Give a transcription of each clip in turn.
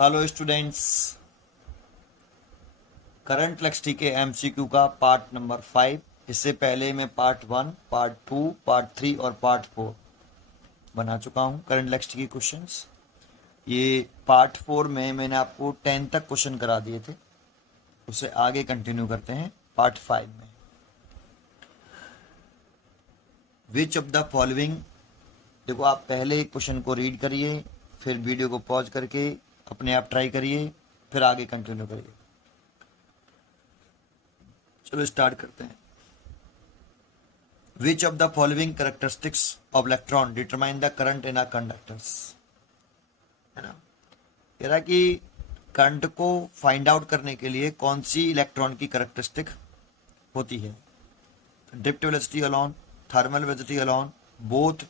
Hello students, current electricity के MCQ का part number 5। इससे पहले मैं पार्ट 1, पार्ट 2, पार्ट 3 और पार्ट 4 बना चुका हूं करंट इलेक्ट्रिसिटी के क्वेश्चंस। ये पार्ट 4 में मैंने आपको 10 तक क्वेश्चन करा दिए थे, उससे आगे कंटिन्यू करते हैं पार्ट 5 में। विच ऑफ द फॉलोइंग, देखो आप पहले क्वेश्चन को रीड करिए, फिर वीडियो को पॉज करके अपने आप ट्राई करिए, फिर आगे कंटिन्यू करिए। चलो स्टार्ट करते हैं। Which of the following characteristics of electron determine the current in a conductors, है ना। कह रहा है कि करंट को फाइंड आउट करने के लिए कौन सी इलेक्ट्रॉन की कैरेक्टरिस्टिक होती है। Drift velocity alone, thermal velocity alone, both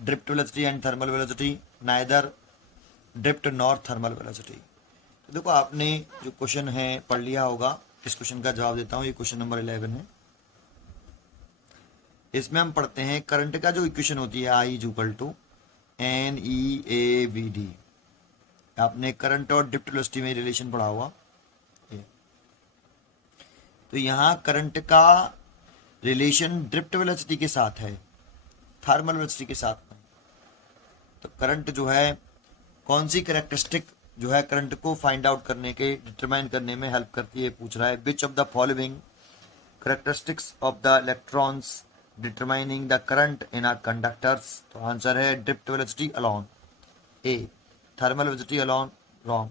drift velocity and thermal velocity, neither drift nor thermal velocity. तो देखो आपने जो क्वेश्चन है पढ़ लिया होगा, इस क्वेश्चन का जवाब देता हूँ। ये क्वेश्चन नंबर 11 है। इसमें हम पढ़ते हैं करंट का जो इक्वेशन होती है I इक्वल टू NEAVD। आपने करंट और ड्रिफ्ट वेलोसिटी में रिलेशन पढ़ा हुआ। तो यहाँ करंट का रिलेशन ड्रिफ्ट वेलोसिटी के साथ है, थर्मल वेलोसिटी के साथ नहीं। तो करंट जो है, कौन सी कैरेक्टरिस्टिक जो है करंट को फाइंड आउट करने के, डिटरमाइन करने में हेल्प करती है, पूछ रहा है। Which of the following characteristics of the electrons determining the current in are conductors. तो आंसर है ड्रिफ्ट वेलोसिटी अलोन, ए। थर्मल वेलोसिटी अलोन, रॉन्ग,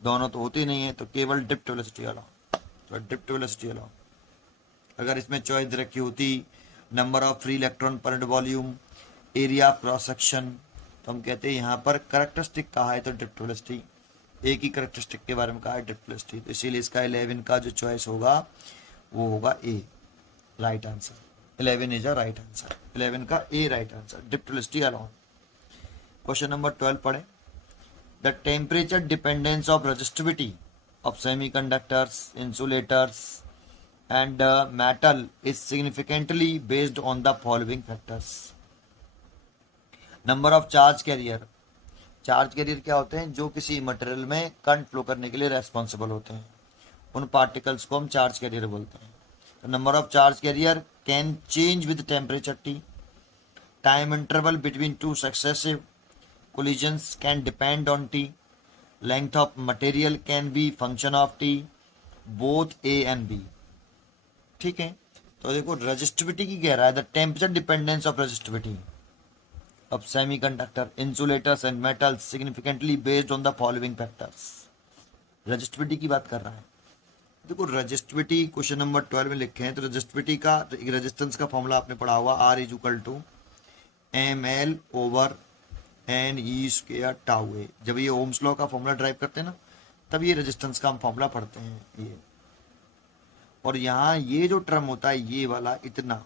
दोनों तो होती नहीं है, तो केवल ड्रिफ्ट वेलोसिटी अलोन। तो ड्रिफ्ट वेलोसिटी अलोन। अगर इसमें चॉइस रखी होती नंबर ऑफ फ्री इलेक्ट्रॉन पर वॉल्यूम, एरिया क्रॉस सेक्शन, तो हम कहते हैं यहाँ पर कैरेक्टरिस्टिक कहा है तो ड्रिफ्ट वेलोसिटी, एक ही कैरेक्टरिस्टिक के बारे में कहा है ड्रिफ्ट वेलोसिटी। तो इसीलिए इसका 11 का जो चॉइस होगा वो होगा A, right answer. 11 is a right answer, 11 का A right answer, drift velocity alone. Question number 12 पढ़े। The temperature dependence of resistivity of semiconductors, insulators and metal is significantly based on the following factors. Number of charge carrier. Charge carrier क्या होते हैं? जो किसी material में current flow करने के लिए रेस्पॉन्सिबल होते हैं, उन पार्टिकल्स को हम चार्ज कैरियर बोलते हैं। तो number of charge carrier can change with temperature T, time interval between two successive collisions can depend on T, length of material can be function of T, both A and B. ठीक है, तो देखो resistivity की कह रहा है the temperature dependence of resistivity of semiconductor, insulators and metals significantly based on the following factors. Resistivity की बात कर रहा है। देखो रेजिस्टिविटी क्वेश्चन नंबर 12 में लिखे हैं, तो रेजिस्टिविटी का एक रेजिस्टेंस का फॉर्मूला आपने पढ़ा हुआ, R is equal to ML over NE² tau A. जब ये ओम्स लॉ का फॉर्मूला ड्राइव करते हैं ना, तब ये रेजिस्टेंस का हम फॉर्मूला पढ़ते हैं ये। और यहाँ ये जो टर्म होता है ये वाला इतना,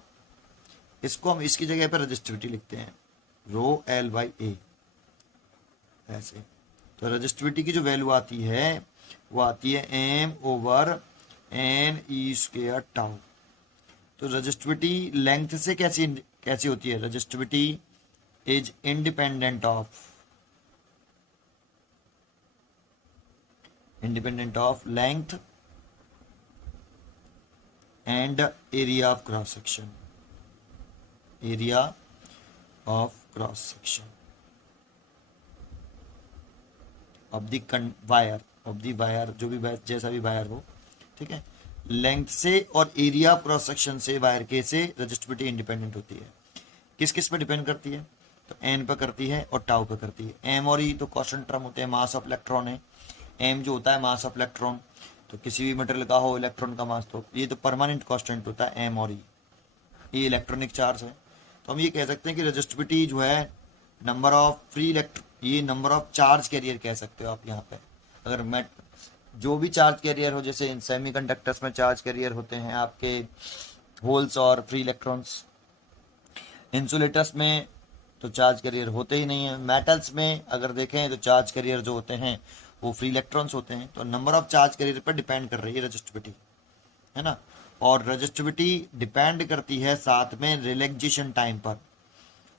इसको हम इसकी जगह पर रेजिस्टिविटी लिखते हैं, रो L बाई ए, ऐसे। तो रेजिस्टिविटी की जो वैल्यू आती है वो आती है M ओवर NE² टाउ। तो रेजिस्टिविटी लेंथ से कैसी कैसी होती है? Resistivity is independent of length and area of cross section, area of cross section of the wire, जो भी जैसा भी वायर हो, ठीक है। लेंथ से और एरिया क्रॉस सेक्शन से वायर के से रेजिस्टिविटी इंडिपेंडेंट होती है। किस किस पे डिपेंड करती है? तो एन पे करती है और टाउ पे करती है। एम और ई तो कांस्टेंट टर्म होते हैं, मास ऑफ इलेक्ट्रॉन है। एम जो होता है मास ऑफ इलेक्ट्रॉन, तो किसी भी मटेरियल का हो इलेक्ट्रॉन का मास, तो ये तो परमानेंट कांस्टेंट होता है एम और ई। ये इलेक्ट्रॉनिक चार्ज है। तो हम ये कह सकते हैं कि रेजिस्टिविटी जो है नंबर ऑफ फ्री ये नंबर ऑफ चार्ज कैरियर कह सकते हो आप यहाँ पे। अगर मैं जो भी चार्ज कैरियर हो, जैसे इन सेमीकंडक्टर्स में चार्ज कैरियर होते हैं आपके होल्स और फ्री इलेक्ट्रॉन्स, इंसुलेटर्स में तो चार्ज कैरियर होते ही नहीं है। मेटल्स में अगर देखें तो चार्ज कैरियर जो होते हैं वो फ्री इलेक्ट्रॉन्स होते हैं। तो नंबर ऑफ चार्ज कैरियर पर डिपेंड कर रही है रेजिस्टिविटी, है ना। और रेजिस्टिविटी डिपेंड करती है साथ में रिलैक्सेशन टाइम पर।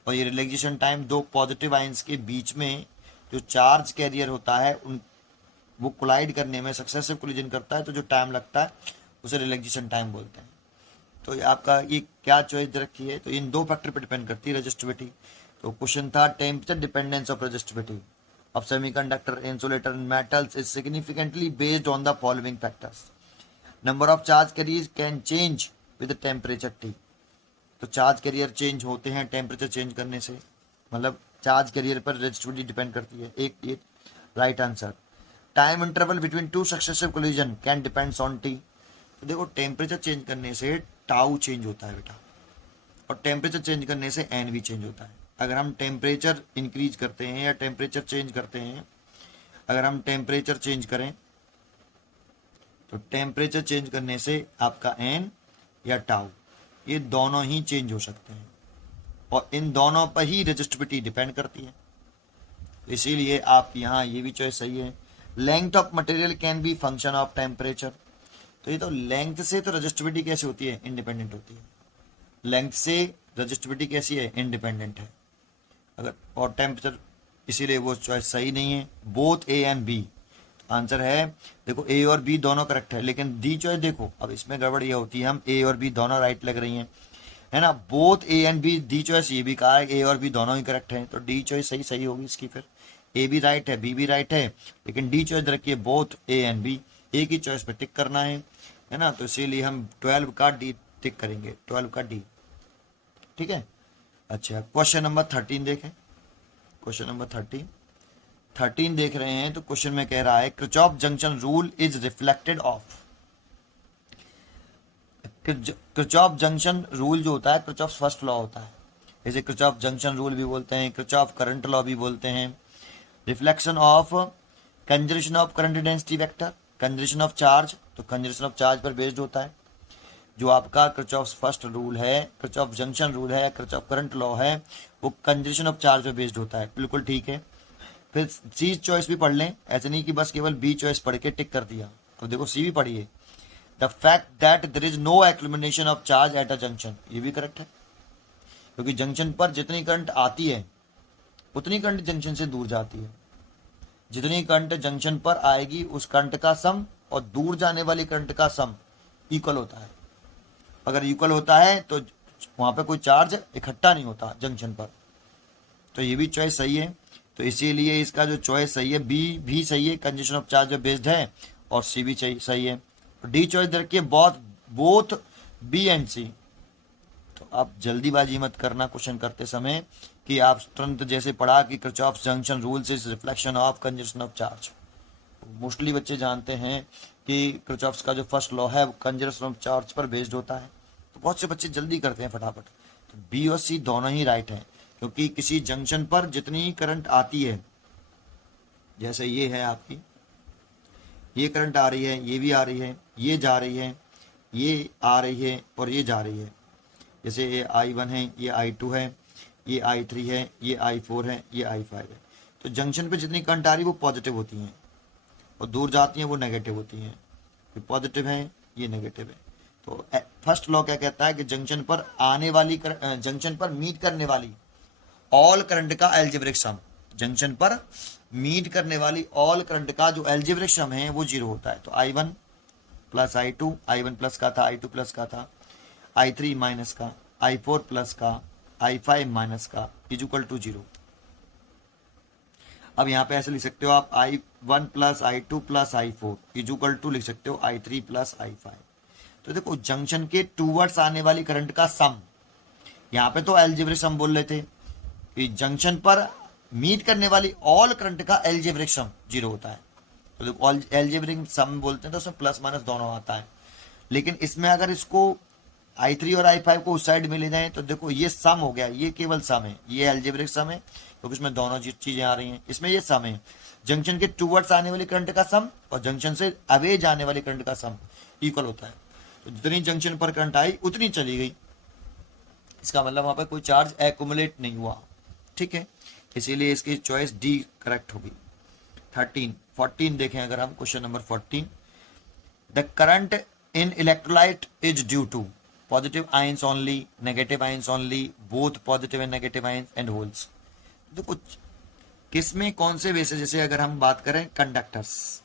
और ये रिलैक्सेशन टाइम दो पॉजिटिव आयंस के बीच में जो चार्ज कैरियर होता है उन वो कोलाइड करने में सक्सेसिव कोलिजन करता है, तो जो टाइम लगता है उसे रिलैक्सेशन टाइम बोलते हैं। तो ये आपका ये क्या चॉइस दे रखी है, तो इन दो फैक्टर पर डिपेंड करती है रेजिस्टिविटी। तो क्वेश्चन था temperature dependence of resistivity of semiconductor insulator and metals is significantly based on the following factors. Number of charge carrier can change with temperature T. तो चार्ज कैरियर चेंज होते हैं temperature change करने से, मतलब charge carrier पर resistivity depend करती है। एक right answer. Time interval between two successive collision can depends on T. तो देखो टेम्परेचर चेंज करने से टाउ चेंज होता है बेटा, और टेम्परेचर चेंज करने से एन भी चेंज होता है। अगर हम टेम्परेचर इंक्रीज करते हैं या टेम्परेचर चेंज करते हैं, अगर हम टेम्परेचर चेंज करें तो टेम्परेचर चेंज करने से आपका एन या टाउ ये दोनों ही चेंज हो सकते हैं, और इन दोनों पर ही रेजिस्टिविटी डिपेंड करती है। इसीलिए आप यहाँ ये भी चॉइस सही है। Length of material can be function of temperature. तो ये तो लेंथ से तो रेजिस्टिविटी कैसी होती है, इंडिपेंडेंट होती है। लेंथ से रेजिस्टिविटी कैसी है, इंडिपेंडेंट है। अगर और टेम्परेचर, इसीलिए वो चॉइस सही नहीं है। Both A and B, answer है देखो ए और बी दोनों करेक्ट है, लेकिन डी चॉइस देखो अब इसमें गड़बड़ ये होती है, हम ए और बी दोनों राइट लग रही हैं, है ना। Both A and B, D choice ये भी कहा है ए और बी दोनों ही करेक्ट हैं, तो डी चॉइस सही सही होगी इसकी। फिर ए भी राइट है, बी भी राइट है, लेकिन डी चॉइस रखिए बोथ ए एंड बी, एक ही चॉइस पे टिक करना है ना। तो इसीलिए हम 12 का डी टिक करेंगे, 12 का डी, ठीक है। अच्छा, क्वेश्चन नंबर 13 देखें। क्वेश्चन नंबर 13 देख रहे हैं, तो क्वेश्चन में कह रहा है Kirchhoff junction rule is reflected of. Kirchhoff junction rule जो होता है किरचॉफ फर्स्ट लॉ होता है, इसे किरचॉफ जंक्शन रूल भी बोलते हैं, किरचॉफ करंट लॉ भी बोलते हैं। Reflection of conservation of current density vector, conservation of charge, तो कंजर्वेशन ऑफ चार्ज पर बेस्ड होता है। जो आपका किरचॉफ फर्स्ट रूल है, किरचॉफ जंक्शन रूल है, किरचॉफ करंट लॉ है, वो कंजर्वेशन ऑफ चार्ज पर बेस्ड होता है, बिल्कुल ठीक है। फिर सी चॉइस भी पढ़ लें, ऐसे नहीं कि बस केवल बी चॉइस पढ़ के टिक कर दिया। अब देखो सी भी पढ़िए। The fact that there is no accumulation of charge at a junction, ये भी करेक्ट है, क्योंकि जंक्शन पर जितनी करंट आती है उतनी करंट जंक्शन से दूर जाती है। जितनी करंट जंक्शन पर आएगी उस करंट का सम और दूर जाने वाली करंट का सम इक्वल होता है। अगर इक्वल होता है तो वहां पे कोई चार्ज इकट्ठा नहीं होता जंक्शन पर। तो ये भी चॉइस सही है, तो इसीलिए इसका जो चॉइस सही है बी भी सही है, कंजर्वेशन ऑफ चार्ज बेस्ड है, और सी भी सही है। डी चॉइस रखिए बोथ बी एंड सी। तो आप जल्दीबाजी मत करना क्वेश्चन करते समय कि आप तुरंत जैसे पढ़ा कि Kirchhoff junction rules is reflection of conservation of charge. Mostly बच्चे जानते हैं कि किरचॉफ का जो फर्स्ट लॉ है वो कंजर्वेशन ऑफ चार्ज पर बेस्ड होता है, तो बहुत से बच्चे जल्दी करते हैं फटाफट। तो बी और सी दोनों ही राइट हैं, क्योंकि किसी जंक्शन पर जितनी करंट आती है, जैसे ये है आपकी, ये करंट आ रही है, ये भी आ रही है, ये जा रही है, ये आ रही है और ये जा रही है। जैसे ये I1 है, ये I2 है, ये I3 है, ये I4 है, ये I5 है। तो जंक्शन पे जितनी करंट आ रही है वो पॉजिटिव होती हैं, और दूर जाती हैं वो नेगेटिव होती हैं। ये पॉजिटिव है, ये नेगेटिव है। तो फर्स्ट लॉ क्या कहता है कि जंक्शन पर आने वाली जंक्शन पर मीट करने वाली ऑल करंट का एल्जेब्रिक सम, जंक्शन पर मीट करने वाली ऑल करंट का जो एल्जेब्रिक सम है वो 0 होता है। तो I1 plus I2, I1 plus का था, I2 प्लस का था, I3 माइनस का, I4 प्लस का, I5 माइनस का इज इक्वल टू 0। अब यहाँ पे ऐसे लिख सकते हो आप I1 plus I2 plus I4 is equal to लिख सकते हो I3 प्लस I5। तो देखो जंक्शन के टूवर्ड्स आने वाली करंट का सम, यहाँ पे तो एल्जेब्रिक सम बोल रहे थे कि जंक्शन पर मीट करने वाली ऑल करंट का एल्जेब्रिक सम 0 होता है। तो देखो एल्जेब्रिक सम बोलते हैं तो उसमें प्लस माइनस दोनों आता है, लेकिन इसमें अगर इसको I3 और I5 को उस साइड में ले जाएं तो देखो ये सम हो गया, ये केवल सम है, ये एल्जेब्रिक सम है क्योंकि इसमें दोनों चीजें आ रही हैं। इसमें ये सम है, जंक्शन के टूवर्ड्स आने वाली करंट का सम और जंक्शन से अवे जाने वाली करंट का सम इक्वल होता है। तो जितनी जंक्शन पर करंट आई उतनी चली गई, इसका मतलब वहां पर कोई चार्ज एक्यूमुलेट नहीं हुआ, ठीक है। इसीलिए इसकी चॉइस डी करेक्ट होगी। 14 देखें अगर हम, question number 14, the current in electrolyte is due to positive ions only, negative ions only, both positive and negative ions and holes. देखो किसमें कौन से वे से, जैसे अगर हम बात करें कंडक्टर्स,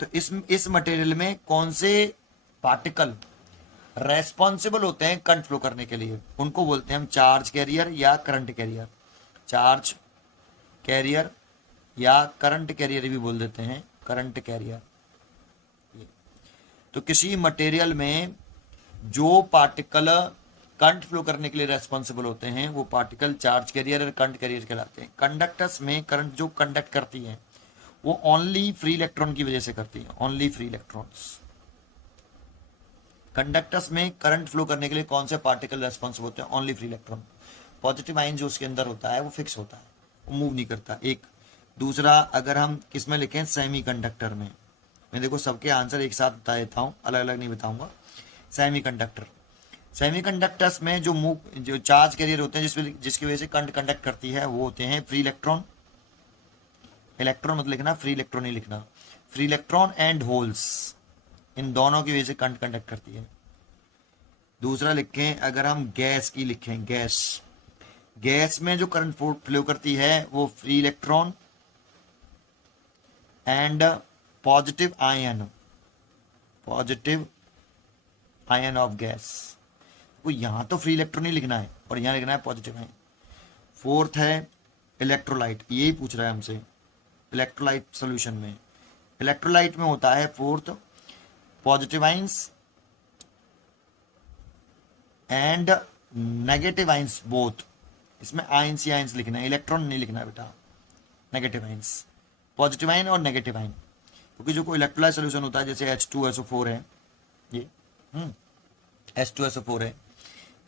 तो इस मटेरियल में कौन से पार्टिकल रेस्पॉन्सिबल होते हैं करंट फ्लो करने के लिए, उनको बोलते हैं हम चार्ज कैरियर या करंट कैरियर। चार्ज कैरियर या करंट कैरियर भी बोल देते हैं, करंट कैरियर। तो किसी मटेरियल में जो पार्टिकल करंट फ्लो करने के लिए रेस्पॉन्सिबल होते हैं वो पार्टिकल चार्ज कैरियर और करंट कैरियर कहलाते हैं। कंडक्टर्स में करंट जो कंडक्ट करती है वो ओनली फ्री इलेक्ट्रॉन की वजह से करती है, ओनली फ्री इलेक्ट्रॉन्स। कंडक्टर्स में करंट फ्लो करने के लिए कौन से पार्टिकल रेस्पॉन्सिबल होते हैं, only free electron. Positive ion जो उसके अंदर होता है वो फिक्स होता है, वो मूव नहीं करता। एक दूसरा, अगर हम किस में लिखें, सेमी कंडक्टर में, मैं देखो सबके आंसर एक साथ बता देता हूँ, अलग अलग नहीं बताऊंगा। सेमी कंडक्टर, सेमी कंडक्टर्स में जो चार्ज कैरियर होते हैं जिसकी वजह से करंट कंडक्ट करती है वो होते हैं फ्री इलेक्ट्रॉन। इलेक्ट्रॉन मत लिखना, फ्री इलेक्ट्रॉन नहीं लिखना, फ्री इलेक्ट्रॉन एंड होल्स, इन दोनों की वजह से करंट कंडक्ट करती है। दूसरा लिखें, अगर हम गैस की लिखें, गैस में जो करंट फ्लो करती है वो free electron and positive ion of gas. वो यहां तो फ्री इलेक्ट्रॉन ही लिखना है और यहां लिखना है पॉजिटिव आयन। फोर्थ है इलेक्ट्रोलाइट, यही पूछ रहा है हमसे इलेक्ट्रोलाइट सॉल्यूशन में। इलेक्ट्रोलाइट में होता है fourth positive ions and negative ions both. इसमें आयंस ही आयंस लिखना है, इलेक्ट्रॉन नहीं लिखना है बेटा, नेगेटिव आयंस, पॉजिटिव आयन और नेगेटिव आयन। क्योंकि जो कोई इलेक्ट्रोलाइट सॉल्यूशन होता है जैसे H2SO4 है, ये H2SO4 है,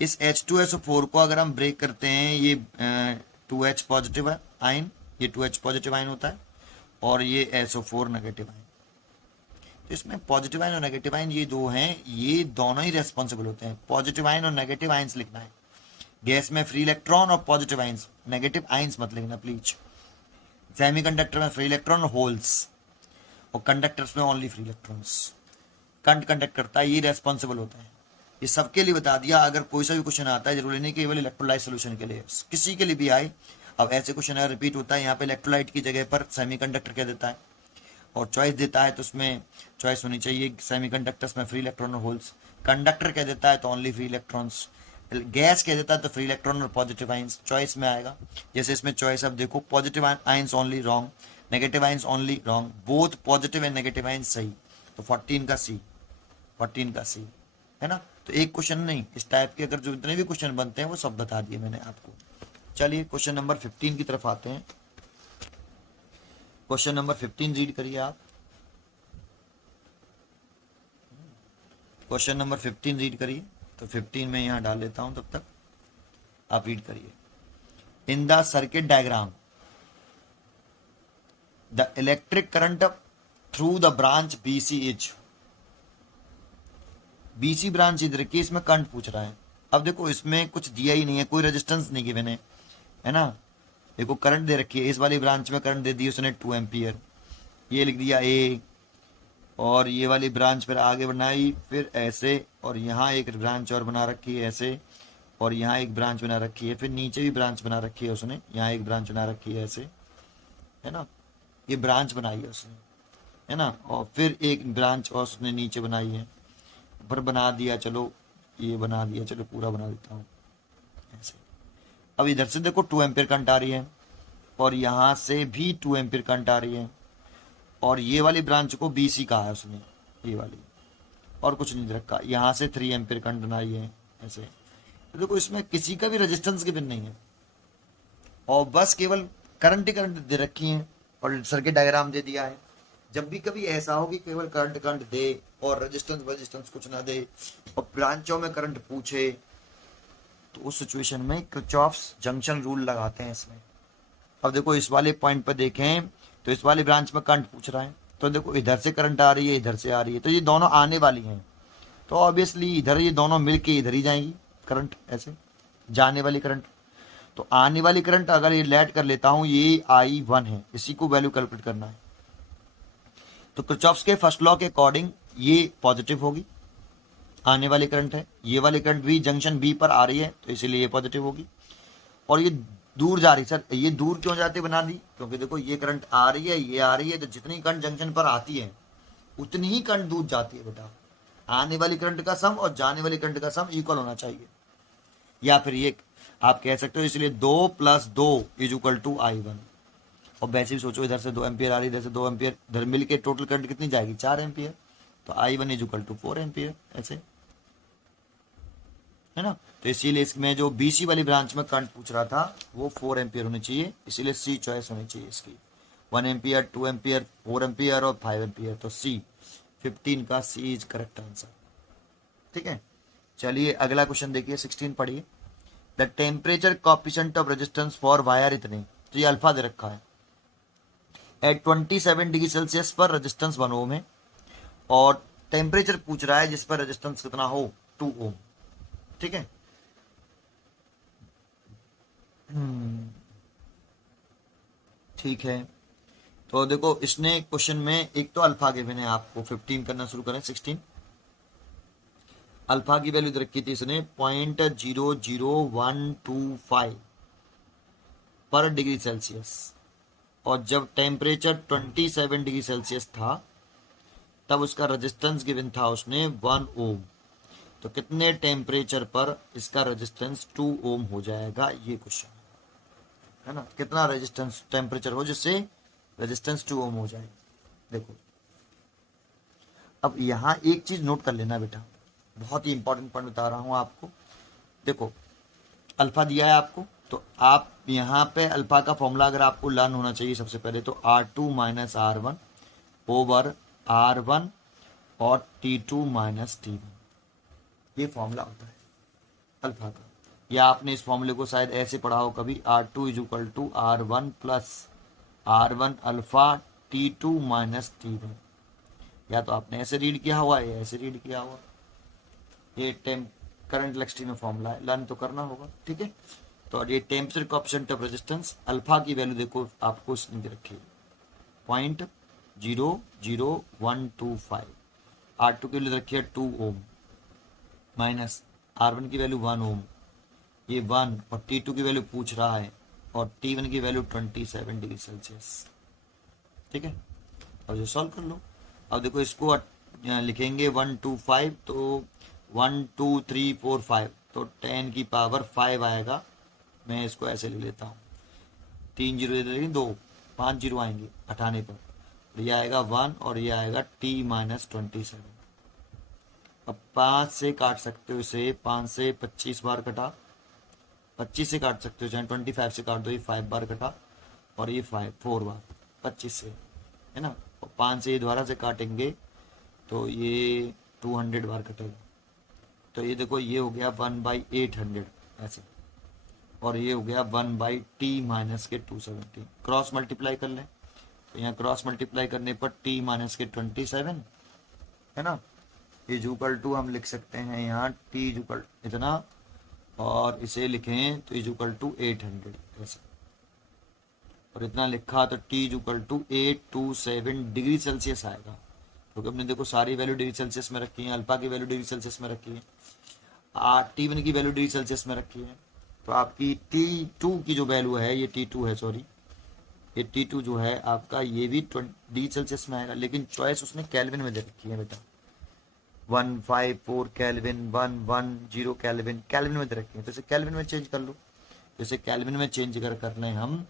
इस H2SO4 को अगर हम ब्रेक करते हैं, ये 2H पॉजिटिव आयन, ये 2H पॉजिटिव आयन होता है और ये SO4 नेगेटिव आयन। तो इसमें पॉजिटिव आयन और नेगेटिव आयन ये दो हैं, ये दोनों ही रेस्पॉन्सिबल होते हैं। पॉजिटिव आयन और नेगेटिव आयंस लिखना है। गैस में फ्री इलेक्ट्रॉन और पॉजिटिव आयंस, नेगेटिव आयंस मत लिखना प्लीज। सेमीकंडक्टर में फ्री इलेक्ट्रॉन और होल्स, और कंडक्टर्स में only free electrons. Current conduct करता है, ये रेस्पॉन्सिबल होता है। ये सबके लिए बता दिया। अगर कोई सा भी क्वेश्चन आता है, जरूरी नहीं केवल इलेक्ट्रोलाइट सोल्यूशन के लिए, किसी के लिए भी आए। अब ऐसे क्वेश्चन अगर रिपीट होता है, यहाँ पे इलेक्ट्रोलाइट की जगह पर सेमीकंडक्टर कह देता है और चॉइस देता है, तो उसमें चॉइस होनी चाहिए सेमीकंडक्टर्स में फ्री इलेक्ट्रॉन और होल्स। कंडक्टर कह देता है तो ओनली फ्री इलेक्ट्रॉन्स। गैस कह देता है तो फ्री इलेक्ट्रॉन और पॉजिटिव आयंस चॉइस में आएगा। जैसे इसमें चॉइस अब देखो, positive ions only wrong, negative ions only wrong, both positive and negative ions सही। तो 14 का सी, 14 का सी है ना। तो एक क्वेश्चन नहीं, इस टाइप के अगर जो जितने भी क्वेश्चन बनते हैं वो सब बता दिए मैंने आपको। चलिए क्वेश्चन नंबर 15 की तरफ आते हैं। क्वेश्चन नंबर 15 रीड करिए आप। क्वेश्चन नंबर 15 रीड करिए। तो 15 में यहां डाल लेता हूं, तब तक आप रीड करिए। In the circuit diagram the electric current through the branch BC is, BC branch इधर की, इसमें करंट पूछ रहा है। अब देखो इसमें कुछ दिया ही नहीं है, कोई रेजिस्टेंस नहीं गिवन है ना। देखो करंट दे रखी है, इस वाली ब्रांच में करंट दे दी उसने 2 एम्पियर, ये लिख दिया A, और ये वाली ब्रांच फिर आगे बनाई फिर ऐसे, और यहाँ एक ब्रांच और बना रखी है ऐसे, और यहाँ एक ब्रांच बना रखी है, फिर नीचे भी ब्रांच बना रखी है उसने, यहाँ एक ब्रांच बना रखी है ऐसे, है ना। ये ब्रांच बनाई है उसने, है ना, और फिर एक ब्रांच और उसने नीचे बनाई है, पर बना दिया, चलो ये बना दिया, चलो पूरा बना देता हूँ ऐसे। अब इधर से देखो 2 एम्पियर करंट आ रही है, और यहाँ से भी 2 एम्पियर करंट आ रही है, और ये वाली ब्रांच को BC कहा है उसने, ये वाली, और कुछ नहीं रखा। यहाँ से 3 एम्पियर करंट बनाई है ऐसे। तो देखो इसमें किसी का भी रेजिस्टेंस गिवन नहीं है, और बस केवल करंट ही करंट दे रखी है और सर्किट डायग्राम दे दिया है। जब भी कभी ऐसा हो कि केवल करंट दे और रेजिस्टेंस कुछ ना दे और ब्रांचों में करंट पूछे, तो उस सिचुएशन में किरचॉफ्स जंक्शन रूल लगाते हैं इसमें। अब देखो इस वाले पॉइंट पर देखें तो इस वाली ब्रांच में करंट पूछ रहा है, तो देखो इधर से करंट आ रही है, इधर से आ रही है, तो ये दोनों आने वाली हैं, तो ऑब्वियसली इधर ये दोनों मिलके इधर ही जाएंगी करंट, ऐसे जाने वाली करंट। तो आने वाली करंट अगर ये लेट कर लेता हूँ, ये I1 है, इसी को वैल्यू कैलकुलेट करना है। तो किरचॉफ्स के फर्स्ट लॉ के अकॉर्डिंग ये पॉजिटिव होगी, आने वाली करंट है। ये वाली करंट भी जंक्शन B पर आ रही है, तो इसीलिए ये पॉजिटिव होगी। और ये दूर जा रही, सर ये दूर क्यों जाती बना दी, क्योंकि देखो ये करंट आ रही है, ये आ रही है, तो जितनी करंट जंक्शन पर आती है उतनी ही करंट दूर जाती है बेटा। आने वाली करंट का सम और जाने वाली करंट का सम इक्वल होना चाहिए। या फिर ये आप कह सकते हो, इसलिए 2 + 2 = I1। और वैसे भी सोचो, इधर से 2 एम्पियर आ रही, इधर से 2 एम्पियर, इधर मिल के टोटल करंट कितनी जाएगी, 4 एम्पियर। तो I1 = 4 एम्पियर, ऐसे है ना। तो इसीलिए इसमें जो BC वाली ब्रांच में करंट पूछ रहा था वो 4 एम्पियर होनी चाहिए, इसीलिए C चॉइस होनी चाहिए इसकी। 1 एम्पियर, 2 एम्पियर, 4 एम्पियर और 5 एम्पियर, तो C 15 का C इज करेक्ट आंसर। ठीक है, चलिए अगला क्वेश्चन देखिए, 16 पढ़िए। The temperature coefficient of resistance for wire इतने, तो ये अल्फा दे रखा है। एट 27 डिग्री सेल्सियस पर रेजिस्टेंस 1 ओम है, और टेम्परेचर पूछ रहा है जिस पर रेजिस्टेंस कितना हो, 2 ओम। ठीक है, ठीक है। तो देखो इसने क्वेश्चन में एक तो अल्फा गिवन है आपको, 15 करना शुरू करें, 16। अल्फा की वैल्यू रखी थी इसने 0.00125 पर डिग्री सेल्सियस, और जब टेम्परेचर 27 डिग्री सेल्सियस था तब उसका रेजिस्टेंस गिवन था उसने 1 ओम। तो कितने टेम्परेचर पर इसका रेजिस्टेंस 2 ओम हो जाएगा, ये क्वेश्चन है ना। कितना रेजिस्टेंस टेम्परेचर हो जिससे रेजिस्टेंस 2 ओम हो जाए। देखो अब यहाँ एक चीज नोट कर लेना बेटा, बहुत ही इंपॉर्टेंट पॉइंट बता रहा हूँ आपको। देखो अल्फा दिया है आपको, तो आप यहाँ पे अल्फा का फॉर्मूला अगर आपको लर्न होना चाहिए सबसे पहले, तो R2 - R1 ओवर R1 और T2 - T1, ये फॉर्मूला होता है अल्फा का। या आपने इस फॉर्मूले को शायद ऐसे पढ़ा हो कभी, R2 = R1 + R1 alpha T2 - T1, या तो आपने ऐसे रीड किया हुआ है या ऐसे रीड किया हुआ। ये करंट इलेक्ट्रिसिटी में फॉर्मूला है, लर्न तो करना होगा। ठीक है, तो ये temperature coefficient of resistance, alpha की वैल्यू देखो आपको इसने दे रखी है 0.00125, R2 की वैल्यू रखी है 2 ओम, माइनस R1 की वैल्यू 1 ओम, ये 1, और T2 की वैल्यू पूछ रहा है, और T1 की वैल्यू 27 डिग्री सेल्सियस। ठीक है, अब जो सॉल्व कर लो। अब देखो इसको लिखेंगे 125, तो 1 2 3 4 5, तो 10 की पावर 5 आएगा। मैं इसको ऐसे ले लेता हूँ, 3 जीरो इधर लेकिन 2, 5 जीरो आएंगे हटाने पर, ये आएगा 1 और ये आएगा T - 27। अब 5 से काट सकते हो इसे, 5 से 25 बार कटा, 25 से काट सकते हो, चाहे 25 से काट दो, ये 5 बार कटा, और ये 4 बार 25 से, है ना। और 5 से ये दोबारा से काटेंगे तो ये 200 बार कटेगा। तो ये देखो ये हो गया 1/800 ऐसे, और ये हो गया 1/T - 270। क्रॉस मल्टीप्लाई कर लें, तो यहाँ क्रॉस मल्टीप्लाई करने पर T - 27, है ना। ये = हम लिख सकते हैं यहाँ T इतना, और इसे लिखें तो = 800 ऐसे, और इतना लिखा तो T = 827 डिग्री सेल्सियस आएगा, क्योंकि हमने देखो सारी वैल्यू डिग्री सेल्सियस में रखी है, अल्फा की वैल्यू डिग्री सेल्सियस में रखी है, T1 की वैल्यू डिग्री सेल्सियस में रखी है। तो आपकी T2 की जो वैल्यू है, ये T2 है, सॉरी ये T2 जो है आपका, ये भी डिग्री सेल्सियस में आएगा, लेकिन चॉइस उसने केल्विन में दे रखी है बेटा। 154 केल्विन, 110 केल्विन, केल्विन में दे रखी है, तो इसे केल्विन में चेंज कर लो। जैसे केल्विन में चेंज कर लें हम,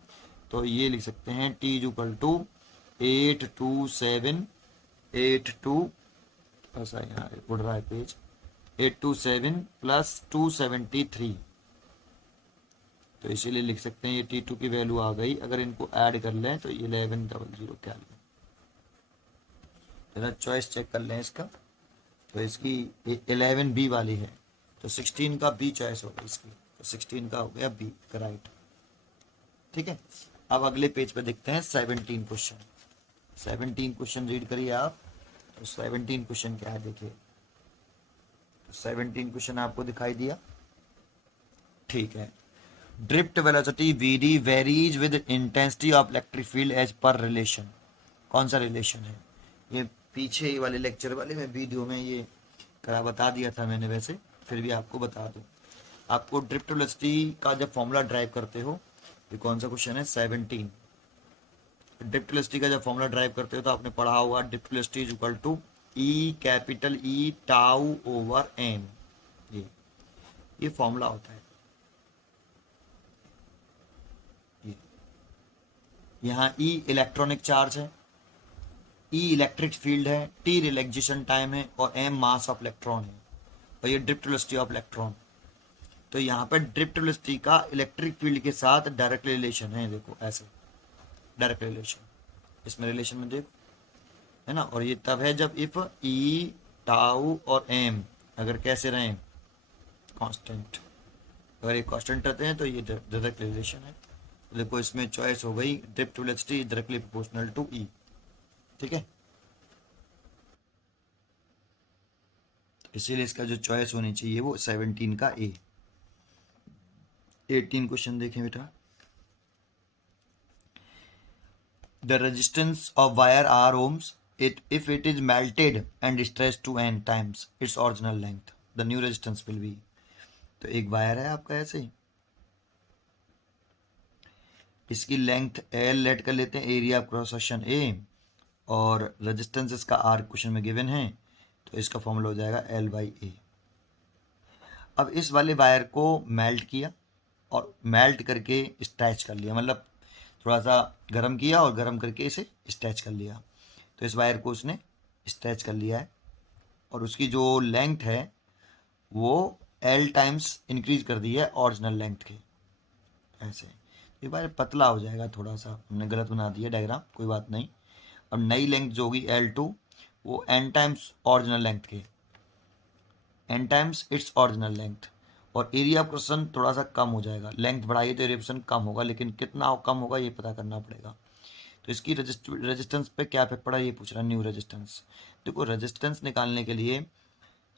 तो ये लिख सकते हैं T = 827 ऐसा यहाँ उड़ रहा है पेज, 827 + 273, तो इसीलिए लिख सकते हैं ये T2 की वैल्यू आ गई। अगर इनको ऐड कर लें तो 1100 केल्विन। जरा चॉइस चेक कर लें इसका, तो इसकी 11 बी वाली है, तो 16 का बी चॉइस होगा इसकी, तो 16 का हो गया बी राइट। ठीक है, अब अगले पेज पे देखते हैं 17 क्वेश्चन। 17 क्वेश्चन रीड करिए आप। तो 17 क्वेश्चन क्या है देखिए, तो 17 क्वेश्चन आपको दिखाई दिया। ठीक है, drift velocity VD varies with intensity of electric field as per relation. कौन सा रिलेशन है ये, पीछे वाले लेक्चर वाले में वीडियो में ये करा बता दिया था मैंने, वैसे फिर भी आपको बता दूं। आपको ड्रिफ्ट वेलोसिटी का जब फॉर्मूला ड्राइव करते हो ये कौन सा क्वेश्चन है? 17। ड्रिफ्ट वेलोसिटी का जब फॉर्मूला ड्राइव करते हो तो आपने पढ़ा होगा, drift velocity is equal to e capital E tau over m. ये फॉर्मूला होता है। ये यहाँ ई इलेक्ट्रॉनिक चार्ज है, ई इलेक्ट्रिक फील्ड है, टी रिलैक्सेशन टाइम है और एम मास ऑफ इलेक्ट्रॉन है, और ये ड्रिफ्ट वेलोसिटी ऑफ इलेक्ट्रॉन। तो यहाँ पे ड्रिफ्ट वेलोसिटी का इलेक्ट्रिक फील्ड के साथ डायरेक्ट रिलेशन है, देखो ऐसे डायरेक्ट रिलेशन, इसमें रिलेशन में देखो, है ना। और ये तब है जब इफ ई टाउ और एम अगर कैसे रहे? कांस्टेंट। अगर ये कांस्टेंट रहते हैं तो ये डायरेक्ट रिलेशन है। तो देखो इसमें चॉइस हो गई drift velocity directly proportional to E. ठीक है, इसीलिए इसका जो चॉइस होनी चाहिए वो 17 का ए। 18 क्वेश्चन देखें बेटा। The resistance of wire R ohms if it is melted and stretched to n times its original length, the new resistance will be। तो एक वायर है आपका ऐसे, इसकी लेंथ L लेट कर लेते हैं, area of cross section A, और रेजिस्टेंस इसका R क्वेश्चन में गिवन है, तो इसका फॉर्मूला हो जाएगा L/A। अब इस वाले वायर को मेल्ट किया और मेल्ट करके स्ट्रेच कर लिया, मतलब थोड़ा सा गर्म किया और गर्म करके इसे स्ट्रेच कर लिया। तो इस वायर को उसने स्ट्रेच कर लिया है और उसकी जो लेंथ है वो L टाइम्स इंक्रीज कर दी है ओरिजिनल लेंथ के, ऐसे। ये वायर पतला हो जाएगा थोड़ा सा, हमने गलत बना दिया डायग्राम, कोई बात नहीं। अब नई लेंथ जो होगी L2 वो n टाइम्स ओरिजिनल लेंथ के, n times its original length, और एरिया ऑफ क्रॉस थोड़ा सा कम हो जाएगा, लेंथ बढ़ाइए तो एरिया ऑफ कम होगा, लेकिन कितना कम होगा ये पता करना पड़ेगा। तो इसकी रेजिस्टेंस पे क्या इफेक्ट पड़ा ये पूछ रहा है, न्यू रेजिस्टेंस। देखो रेजिस्टेंस निकालने के लिए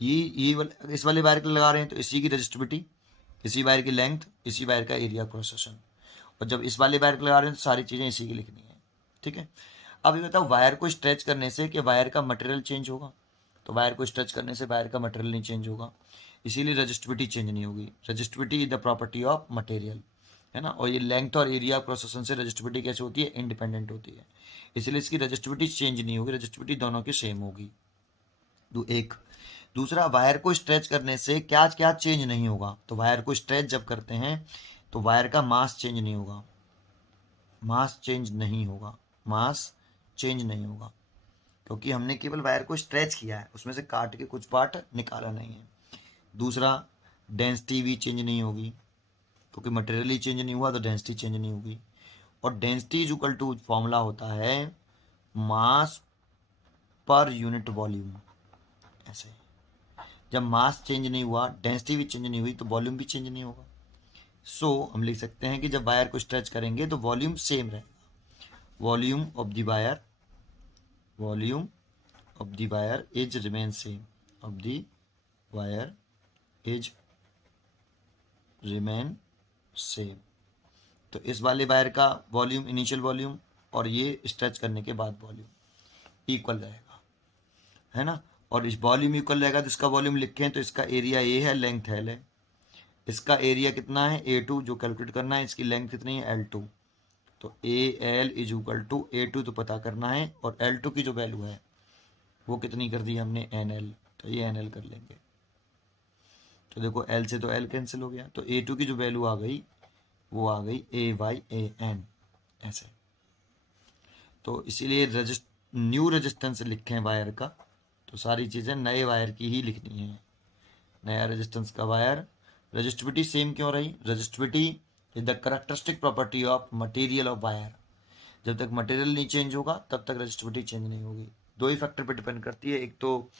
इस वाले वायर के लगा रहे हैं तो इसी की रेजिस्टिविटी, इसी वायर की लेंथ, इसी वायर का एरिया क्रॉस सेक्शन, और जब इस वाले वायर के लगा रहे हैं तो सारी चीज़ें इसी की लिखनी है। ठीक है, अब ये बताओ वायर को स्ट्रेच करने से कि वायर का मटेरियल चेंज होगा? तो वायर को स्ट्रेच करने से वायर का मटेरियल नहीं चेंज होगा, इसीलिए रेजिस्टिविटी चेंज नहीं होगी। Resistivity is the property of material, है ना। और ये लेंथ और एरिया प्रोसेसन से रेजिस्टिविटी कैसे होती है? इंडिपेंडेंट होती है, इसलिए इसकी रेजिस्टिविटी चेंज नहीं होगी, रेजिस्टिविटी दोनों की सेम होगी। एक दूसरा, वायर को स्ट्रेच करने से क्या क्या चेंज नहीं होगा? तो वायर को स्ट्रेच जब करते हैं तो वायर का मास चेंज नहीं होगा, मास चेंज नहीं होगा, मास चेंज नहीं होगा, क्योंकि हमने केवल वायर को स्ट्रेच किया है, उसमें से काट के कुछ पार्ट निकाला नहीं है। दूसरा, डेंसिटी भी चेंज नहीं होगी, क्योंकि मटेरियल ही चेंज नहीं हुआ तो डेंसिटी चेंज नहीं होगी। और density is equal to formula होता है मास पर यूनिट वॉल्यूम, ऐसे। जब मास चेंज नहीं हुआ, डेंसिटी भी चेंज नहीं हुई, तो वॉल्यूम भी चेंज नहीं होगा। सो हम लिख सकते हैं कि जब वायर को स्ट्रेच करेंगे तो वॉल्यूम सेम रहेगा, volume of the wire, volume of the wire is remain same, of the wire is remain same. तो इस वाले वायर का वॉल्यूम, इनिशियल वॉल्यूम, और ये स्ट्रेच करने के बाद वॉल्यूम इक्वल रहेगा, है ना। और इस वॉल्यूम इक्वल रहेगा तो इसका वॉल्यूम लिखें तो इसका एरिया ए है, लेंथ एल है, इसका एरिया कितना है A2 जो कैलकुलेट करना है, इसकी लेंथ कितनी है L2, तो AL is equal to A2 तो पता करना है, और L2 की जो वैल्यू है वो कितनी कर दी हमने NL, तो ये NL कर लेंगे। तो देखो L से तो L कैंसिल हो गया, तो A2 की जो वैल्यू आ गई वो आ गई AYAN, ऐसे। तो इसीलिए न्यू रेजिस्टेंस लिखें वायर का तो सारी चीज़ें नए वायर की ही लिखनी है। नया रेजिस्टेंस का वायर, रेजिस्टिविटी सेम क्यों रही? Resistivity is the characteristic property of material of wire. जब तक मटेरियल नहीं चेंज होगा तब तक रेजिस्टिविटी चेंज नहीं होगी। दो ही फैक्टर पर डिपेंड करती है, एक तो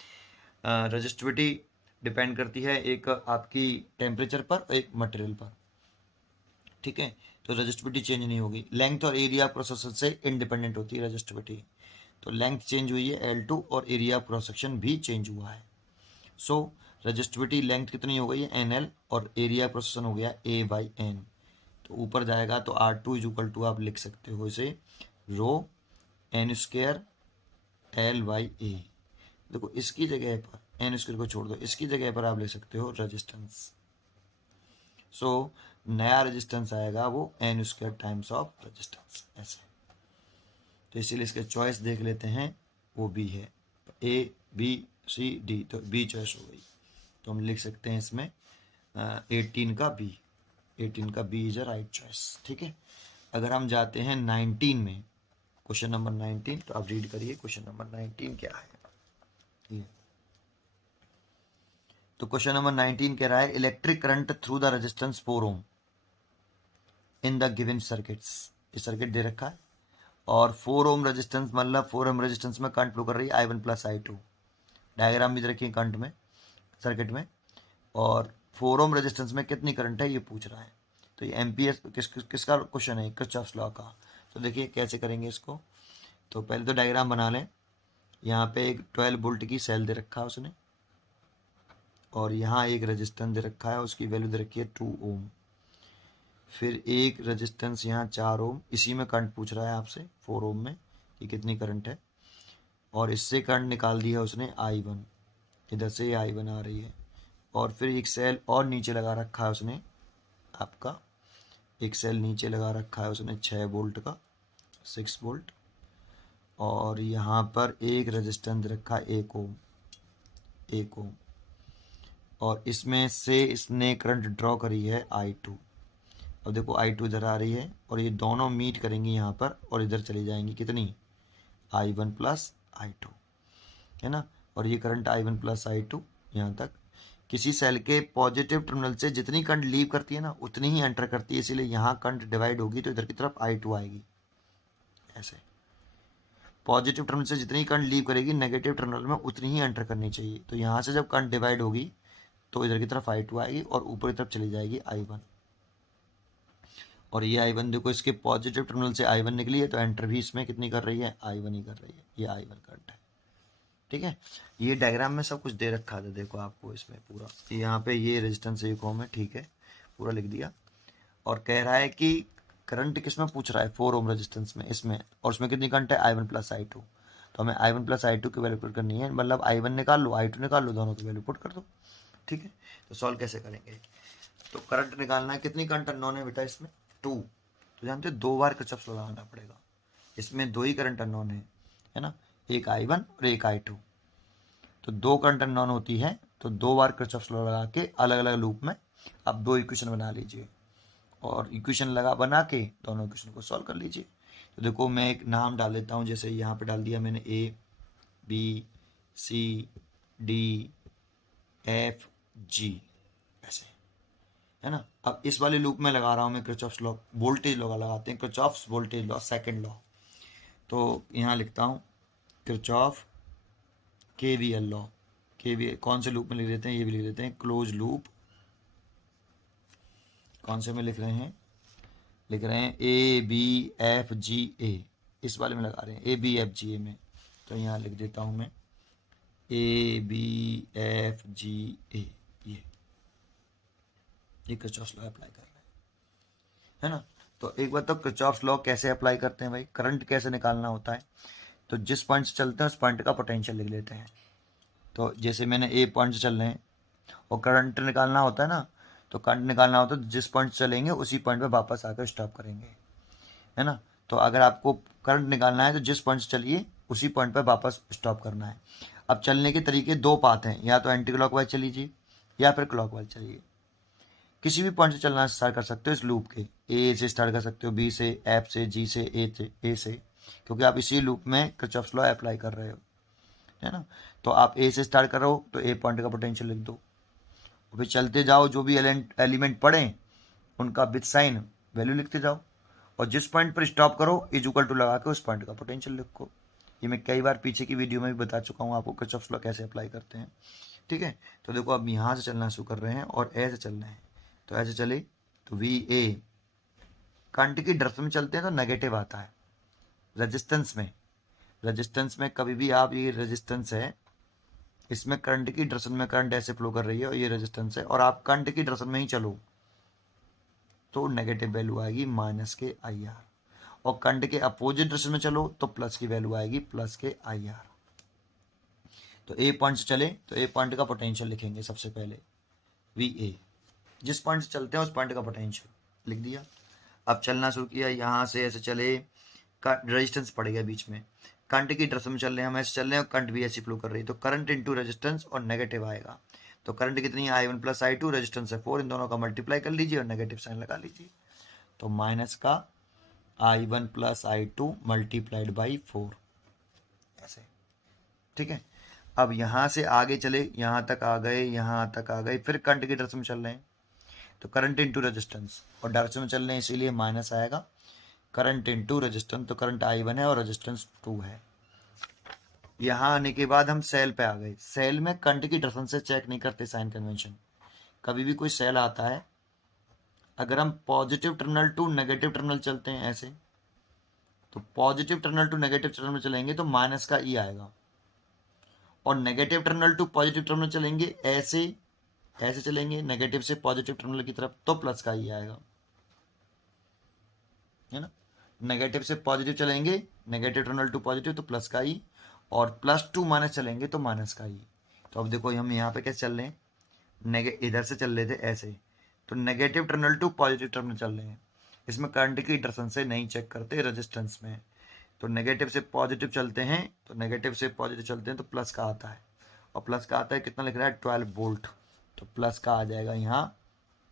रेजिस्टिविटी डिपेंड करती है एक आपकी टेम्परेचर पर और एक मटेरियल पर। ठीक है, तो रेजिस्टिविटी चेंज नहीं होगी। लेंथ और एरिया प्रोसेसर से इंडिपेंडेंट होती है रेजिस्टिविटी, तो लेंथ चेंज हुई है L2 और एरिया क्रॉस सेक्शन भी चेंज हुआ है। सो रेजिस्टिविटी लेंथ कितनी हो गई है NL और एरिया क्रॉस सेक्शन हो गया A/N। तो ऊपर जाएगा तो R2 इज इक्वल टू आप लिख सकते हो इसे रो N² L/A। देखो इसकी जगह पर N² को छोड़ दो, इसकी जगह पर आप ले सकते हो रेजिस्टेंस। सो नया रेजिस्टेंस आएगा वो n square times of resistance, ऐसे। तो इसीलिए इसके चॉइस देख लेते हैं, वो बी है, A B C D, तो बी चॉइस हो गई। तो हम लिख सकते हैं इसमें 18 का बी, 18 का B is a right choice, ठीक है। अगर हम जाते हैं 19 में, क्वेश्चन नंबर 19, तो आप रीड करिए क्वेश्चन नंबर 19 क्या है ये। तो क्वेश्चन नंबर 19 कह रहा है electric current through the resistance 4 ohm in the given circuits. ये सर्किट दे रखा है और 4 ओम रेजिस्टेंस, मतलब 4 ओम रेजिस्टेंस में करंट फ्लो कर रही है I1 प्लस I2। डायग्राम भी दे रखी है करंट में, सर्किट में, और 4 ओम रेजिस्टेंस में कितनी करंट है ये पूछ रहा है। तो ये एम्पियर किसका क्वेश्चन है, किरचॉफ्स लॉ का। तो देखिए कैसे करेंगे इसको। तो पहले तो डायग्राम बना लें। यहाँ पे एक 12 वोल्ट की सेल दे रखा है उसने, और यहाँ एक रेजिस्टेंस दे रखा है, उसकी वैल्यू दे रखी है 2 ओम। फिर एक रेजिस्टेंस यहाँ 4 ओम, इसी में करंट पूछ रहा है आपसे 4 ओम में कि कितनी करंट है, और इससे करंट निकाल दी है उसने I1, इधर से I1 आ रही है। और फिर एक सेल और नीचे लगा रखा है उसने, आपका एक सेल नीचे लगा रखा है उसने 6 वोल्ट का, 6 वोल्ट, और यहाँ पर एक रेजिस्टेंस रखा है 1 ओम, 1 ओम, और इसमें से इसने करंट ड्रॉ करी है I2। अब देखो I2 इधर आ रही है और ये दोनों मीट करेंगी यहाँ पर और इधर चली जाएंगी कितनी, I1 प्लस I2, है ना। और ये करंट I1 प्लस I2 यहाँ तक। किसी सेल के पॉजिटिव टर्मिनल से जितनी करंट लीव करती है ना उतनी ही एंटर करती है, इसीलिए यहाँ करंट डिवाइड होगी तो इधर की तरफ I2 आएगी, ऐसे। पॉजिटिव टर्मिनल से जितनी करंट लीव करेगी नेगेटिव टर्मिनल में उतनी ही एंटर करनी चाहिए। तो यहाँ से जब करंट डिवाइड होगी तो इधर की तरफ I2 आएगी और ऊपर की तरफ चली जाएगी I1। और ये I1 देखो, इसके पॉजिटिव टर्मिनल से I1 निकली है तो एंटर भी इसमें कितनी कर रही है, I1 ही कर रही है। ये I1 करंट है, ठीक है। ये डायग्राम में सब कुछ दे रखा था, देखो आपको इसमें पूरा, यहाँ पे ये रेजिस्टेंस 1 ओम है, ठीक है, पूरा लिख दिया। और कह रहा है कि करंट किस में पूछ रहा है, 4 ओम रेजिस्टेंस में, इसमें, और उसमें कितनी करंट है, I1 प्लस I2। तो हमें I1 प्लस I2 की वैल्यू पुट करनी है, मतलब I1 निकाल लो, I2 निकाल लो, दोनों की वैल्यू पुट कर दो, ठीक है। तो सॉल्व कैसे करेंगे, तो करंट निकालना है, कितनी करंट अननोन है बेटा इसमें, 2। तो जानते हो 2 बार किरचॉफ्स लॉ लगाना पड़ेगा, इसमें 2 ही करंट अननोन है ना, एक I1 और एक I2। तो 2 करंट अननोन होती है तो 2 बार किरचॉफ्स लॉ लगा के अलग अलग लूप में आप 2 इक्वेशन बना लीजिए, और इक्वेशन बना के दोनों इक्वेशन को सॉल्व कर लीजिए। तो देखो मैं एक नाम डाल लेता हूँ, जैसे यहाँ पे डाल दिया मैंने A B C D F G, ऐसे, है ना। अब इस वाले लूप में लगा रहा हूँ मैं किरचॉफ्स लॉ, वोल्टेज लॉ लगाते हैं, Kirchhoff's voltage law, second law. तो यहाँ लिखता हूँ किरचॉफ KVL लॉ, KVL कौन से लूप में लिख लेते हैं, ये भी लिख लेते हैं क्लोज लूप। कौन से में लिख रहे हैं, लिख रहे हैं ABFGA, इस वाले में लगा रहे हैं ABFGA में। तो यहाँ लिख देता हूँ मैं ABFGA, ये किरचॉफ्स लॉ अप्लाई कर रहे हैं, है ना। तो एक बार तो किरचॉफ्स लॉ कैसे अप्लाई करते हैं भाई, करंट कैसे निकालना होता है। तो जिस पॉइंट से चलते हैं उस पॉइंट का पोटेंशियल लिख लेते हैं। तो जैसे मैंने A पॉइंट से चल रहे हैं और करंट निकालना होता है ना, तो करंट निकालना होता है तो जिस पॉइंट से चलेंगे उसी पॉइंट पे वापस आकर स्टॉप करेंगे, है ना। तो अगर आपको करंट निकालना है तो जिस पॉइंट से चलिए उसी पॉइंट पर वापस स्टॉप करना है। अब चलने के तरीके 2 पाथ हैं, या तो एंटी क्लॉकवाइज चलीजिए या फिर क्लॉकवाइज चलिए। किसी भी पॉइंट से चलना स्टार्ट कर सकते हो इस लूप के, ए से स्टार्ट कर सकते हो, बी से, एफ से, जी से, ए से, क्योंकि आप इसी लूप में किरचॉफ्स लॉ अप्लाई कर रहे हो, है ना। तो आप ए से स्टार्ट करो तो ए पॉइंट का पोटेंशियल लिख दो, फिर चलते जाओ, जो भी एलिमेंट पढ़ें उनका विद साइन वैल्यू लिखते जाओ, और जिस पॉइंट पर स्टॉप करो इज इक्वल टू लगा के उस पॉइंट का पोटेंशियल लिखो। ये मैं कई बार पीछे की वीडियो में भी बता चुका हूँ आपको किरचॉफ्स लॉ कैसे अप्लाई करते हैं, ठीक है। तो देखो अब यहाँ से चलना शुरू कर रहे हैं और ऐसे चल रहे हैं, तो ऐसे चले तो VA, करंट की डायरेक्शन में चलते हैं तो नेगेटिव आता है। रेजिस्टेंस में कभी भी आप, ये रेजिस्टेंस है, इसमें करंट की डायरेक्शन में करंट ऐसे फ्लो कर रही है और ये रेजिस्टेंस है, और आप करंट की डायरेक्शन में ही चलो तो नेगेटिव वैल्यू आएगी माइनस के IR, और करंट के अपोजिट डायरेक्शन में चलो तो प्लस की वैल्यू आएगी प्लस के IR। तो A पॉइंट से चले तो A पॉइंट का पोटेंशियल लिखेंगे सबसे पहले VA, जिस पॉइंट से चलते हैं उस पॉइंट का पोटेंशियल। लिख दिया। अब चलना शुरू किया, यहाँ से ऐसे चले, रेजिस्टेंस पड़ गया बीच में, करंट की डायरेक्शन में चल रहे हैं, हम ऐसे चल रहे हैं, करंट भी ऐसी फ्लो कर रही है, तो करंट इंटू रेजिस्टेंस और नेगेटिव आएगा। तो करंट कितनी है, I1 प्लस I2, रेजिस्टेंस है 4, इन दोनों का मल्टीप्लाई कर लीजिए और नेगेटिव साइन लगा लीजिए, तो माइनस का I1 plus I2 multiplied by 4 ऐसे। ठीक है, अब यहाँ से आगे चले, यहाँ तक आ गए, यहाँ तक आ गए, फिर करंट की डायरेक्शन में चल रहे हैं, तो करंट इंटू रेजिस्टेंस और डायरेक्शन में चल रहे हैं, इसीलिए माइनस आएगा, करंट इंटू रेजिस्टेंस, तो करंट I1 है और रेजिस्टेंस 2 है। यहाँ आने के बाद हम सेल पे आ गए। सेल में करंट की डायरेक्शन से चेक नहीं करते साइन कन्वेंशन। कभी भी कोई सेल आता है, अगर हम positive terminal to negative terminal चलते हैं ऐसे, तो positive terminal to negative terminal चलेंगे तो माइनस का ई आएगा, और negative terminal to positive terminal चलेंगे ऐसे, ऐसे चलेंगे नेगेटिव से पॉजिटिव टर्मिनल की तरफ, तो प्लस का ई आएगा, है ना। नेगेटिव से पॉजिटिव चलेंगे, नेगेटिव टर्मिनल टू पॉजिटिव तो प्लस का ई, और प्लस टू माइनस चलेंगे तो माइनस का ई। तो अब देखो हम यहाँ पे कैसे चल रहे हैं, इधर से चल रहे थे ऐसे, तो negative terminal to positive terminal चल रहे हैं, इसमें करंट की डायरेक्शन से नहीं चेक करते रेजिस्टेंस में, तो नेगेटिव से पॉजिटिव चलते हैं, तो नेगेटिव से पॉजिटिव चलते हैं तो प्लस का आता है, और प्लस का आता है कितना लिख रहा है 12 वोल्ट, तो प्लस का आ जाएगा यहाँ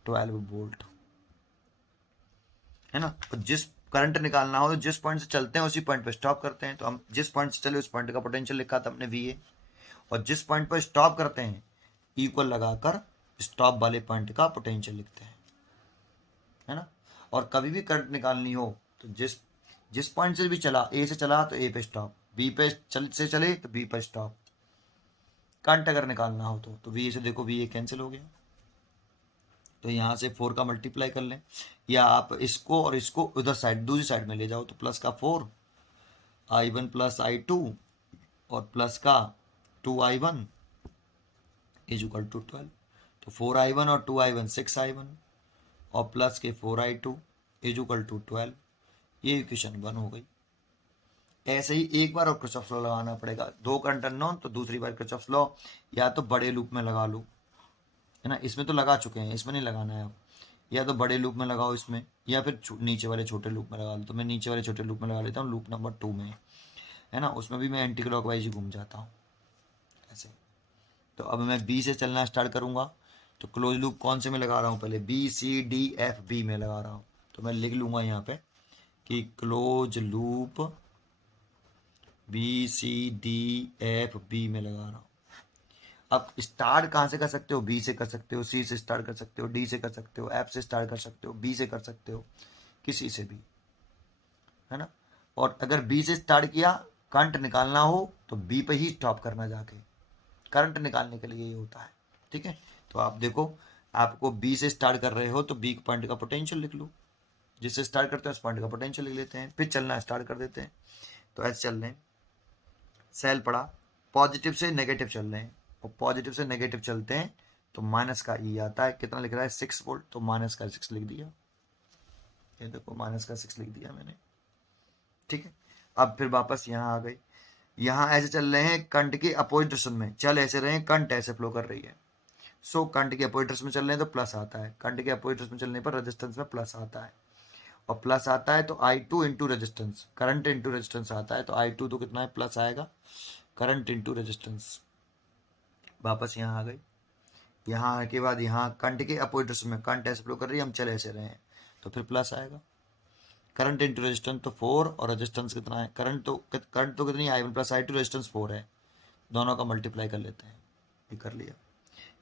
12 वोल्ट, है ना। और जिस करंट निकालना हो तो जिस पॉइंट से चलते हैं उसी पॉइंट पे स्टॉप करते हैं, तो हम जिस पॉइंट से चले उस पॉइंट का पोटेंशियल लिखा था अपने VA, और जिस पॉइंट पर स्टॉप करते हैं इक्वल लगाकर स्टॉप वाले पॉइंट का पोटेंशियल लिखते हैं, है ना। और कभी भी करंट निकालनी हो तो जिस जिस पॉइंट से भी चला, ए से चला तो ए पे स्टॉप, बी पे से चले तो बी पे स्टॉप, करंट अगर निकालना हो तो VA से देखो VA कैंसिल हो गया, तो यहाँ से 4 का मल्टीप्लाई कर लें, या आप इसको और इसको उधर साइड दूसरी साइड में ले जाओ, तो प्लस का 4 I1 प्लस I2 और प्लस का 2I1 इज इक्वल टू 12, तो 4I1 और 2I1 6I1 और प्लस के 4I2 इज इक्वल टू 12, ये इक्वेशन 1 हो गई। ऐसे ही एक बार और किरचॉफ लॉ लगाना पड़ेगा, दो करंट अननोन तो दूसरी बार किरचॉफ लॉ या तो बड़े लूप में लगा लो, है ना, इसमें तो लगा चुके हैं, इसमें नहीं लगाना है अब, या तो बड़े लूप में लगाओ इसमें, या फिर नीचे वाले छोटे लूप में लगा लो, तो मैं नीचे वाले छोटे लूप में लगा लेता हूँ, लूप नंबर 2 में, है ना, उसमें भी मैं एंटी क्लॉकवाइज ही घूम जाता हूँ ऐसे। तो अब मैं बी से चलना स्टार्ट करूँगा, तो क्लोज लूप कौन से में लगा रहा हूँ, पहले BCDFB में लगा रहा हूँ, तो मैं लिख लूँगा यहाँ पे कि क्लोज लूप BCDFB में लगा रहा हूँ। अब स्टार्ट कहाँ से कर सकते हो, बी से कर सकते हो, सी से स्टार्ट कर सकते हो, डी से कर सकते हो, एफ से स्टार्ट कर सकते हो, बी से कर सकते हो, किसी से भी, है ना। और अगर बी से स्टार्ट किया, करंट निकालना हो तो बी पे ही स्टॉप करना जाके, करंट निकालने के लिए ये होता है, ठीक है। तो आप देखो, आपको बी से स्टार्ट कर रहे हो तो बी पॉइंट का पोटेंशियल लिख लो, जिससे स्टार्ट करते हैं उस पॉइंट का पोटेंशियल लिख लेते हैं, फिर चलना स्टार्ट कर देते हैं, तो ऐसे चल रहे हैं, सेल पड़ा, पॉजिटिव से नेगेटिव चल रहे हैं, और पॉजिटिव से नेगेटिव चलते हैं तो माइनस का ई आता है, कितना लिख रहा है 6 वोल्ट, तो माइनस का 6 लिख दिया, ये देखो माइनस का 6 लिख दिया मैंने, ठीक है। अब फिर वापस यहाँ आ गए, यहाँ ऐसे चल रहे हैं करंट के अपोजिट डायरेक्शन में, चल ऐसे रहे हैं, करंट ऐसे फ्लो कर रही है, सो करंट के अपोजिट डायरेक्शन में चल रहे हैं तो प्लस आता है, करंट के अपोजिट डायरेक्शन में चलने पर रेजिस्टेंस में प्लस आता है, और प्लस आता है तो I2 into resistance, current into resistance आता है, तो I2 तो कितना है प्लस आएगा, करंट इंटू रेजिस्टेंस। वापस यहाँ आ गए, यहाँ आने के बाद यहाँ करंट के अपोजिट डायरेक्शन में करंट ऐसे फ्लो कर रही है, हम चल ऐसे रहे हैं, तो फिर प्लस आएगा, करंट इंटू रेजिस्टेंस तो 4, और रेजिस्टेंस कितना है, करंट तो कितनी I1 प्लस I2, रेजिस्टेंस 4 है, दोनों का मल्टीप्लाई कर लेते हैं, ये कर लिया।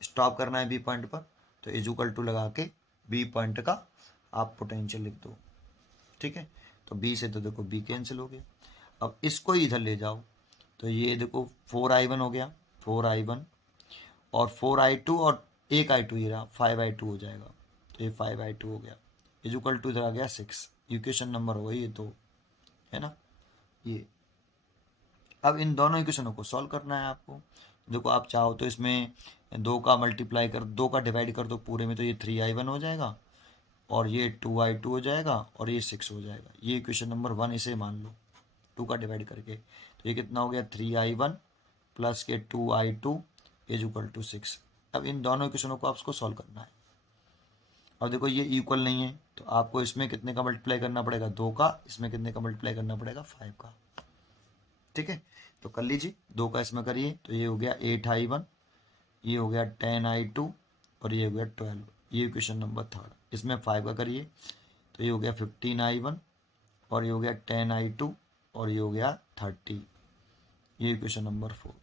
स्टॉप करना है बी पॉइंट पर, तो इज इक्वल टू लगा के बी पॉइंट का आप पोटेंशियल लिख दो, ठीक है। तो बी से तो देखो बी कैंसिल हो गया, अब इसको इधर ले जाओ, तो ये देखो 4I1 हो गया, 4I1 और 4I2 और एक I2 ये रहा, 5I2 हो जाएगा, तो ये 5I2 हो गया, इज इक्वल टू इधर आ गया 6, इक्वेशन नंबर हो गई ये 2, है ना ये। अब इन दोनों इक्वेशनों को सॉल्व करना है आपको, देखो आप चाहो तो इसमें 2 का मल्टीप्लाई कर, 2 का डिवाइड कर दो पूरे में, तो ये 3I1 हो जाएगा, और ये 2I2 हो जाएगा, और ये 6 हो जाएगा, ये इक्वेशन नंबर 1 इसे मान लो 2 का डिवाइड करके, तो ये कितना हो गया 3I1 प्लस के 2I2 इज इक्वल टू 6। अब इन दोनों इक्वेशनों को आपको सॉल्व करना है, अब देखो ये इक्वल नहीं है, तो आपको इसमें कितने का मल्टीप्लाई करना पड़ेगा, 2 का, इसमें कितने का मल्टीप्लाई करना पड़ेगा, 5 का। ठीक है, तो कर लीजिए, 2 का इसमें करिए तो ये हो गया 8i1, ये हो गया 10i2 और ये हो गया 12। ये क्वेश्चन नंबर 3। इसमें 5 का करिए तो ये हो गया 15i1 और ये हो गया 10i2 और ये हो गया 30। ये क्वेश्चन नंबर 4।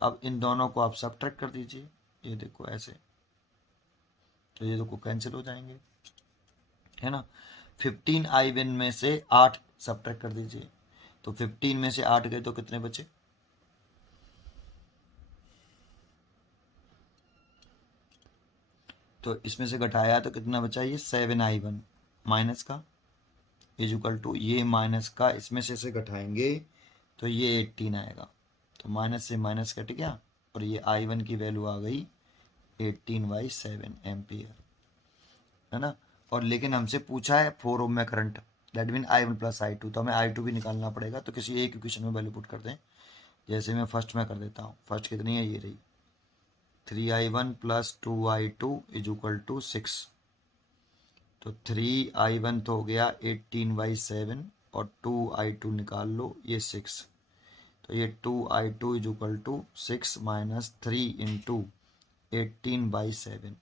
अब इन दोनों को आप सब्ट्रैक्ट कर दीजिए, ये देखो ऐसे, तो ये देखो कैंसिल हो जाएंगे, है ना। 15i1 में से 8 सब्ट्रैक्ट कर दीजिए, तो 15 में से 8 गए तो कितने बचे, तो इसमें से घटाया तो कितना बचा, ये 7i1 माइनस का इज इक्वल टू, ये माइनस का इसमें से घटाएंगे तो ये 18 आएगा, तो माइनस से माइनस कट गया और ये i1 की वैल्यू आ गई 18/7 एम्पियर, है ना। और लेकिन हमसे पूछा है 4 ओम में current, that mean i1 plus i2, तो हमें i2 भी निकालना पड़ेगा। तो किसी एक इक्वेशन में वैल्यू पुट कर दें, जैसे मैं फर्स्ट में कर देता हूँ। फर्स्ट कितनी है, ये रही 3i1 plus 2i2 is equal to 6, तो 3i1 तो हो गया 18/7 और 2i2 निकाल लो, ये 6, तो ये 2i2 is equal to 6 minus 3 into 18/7,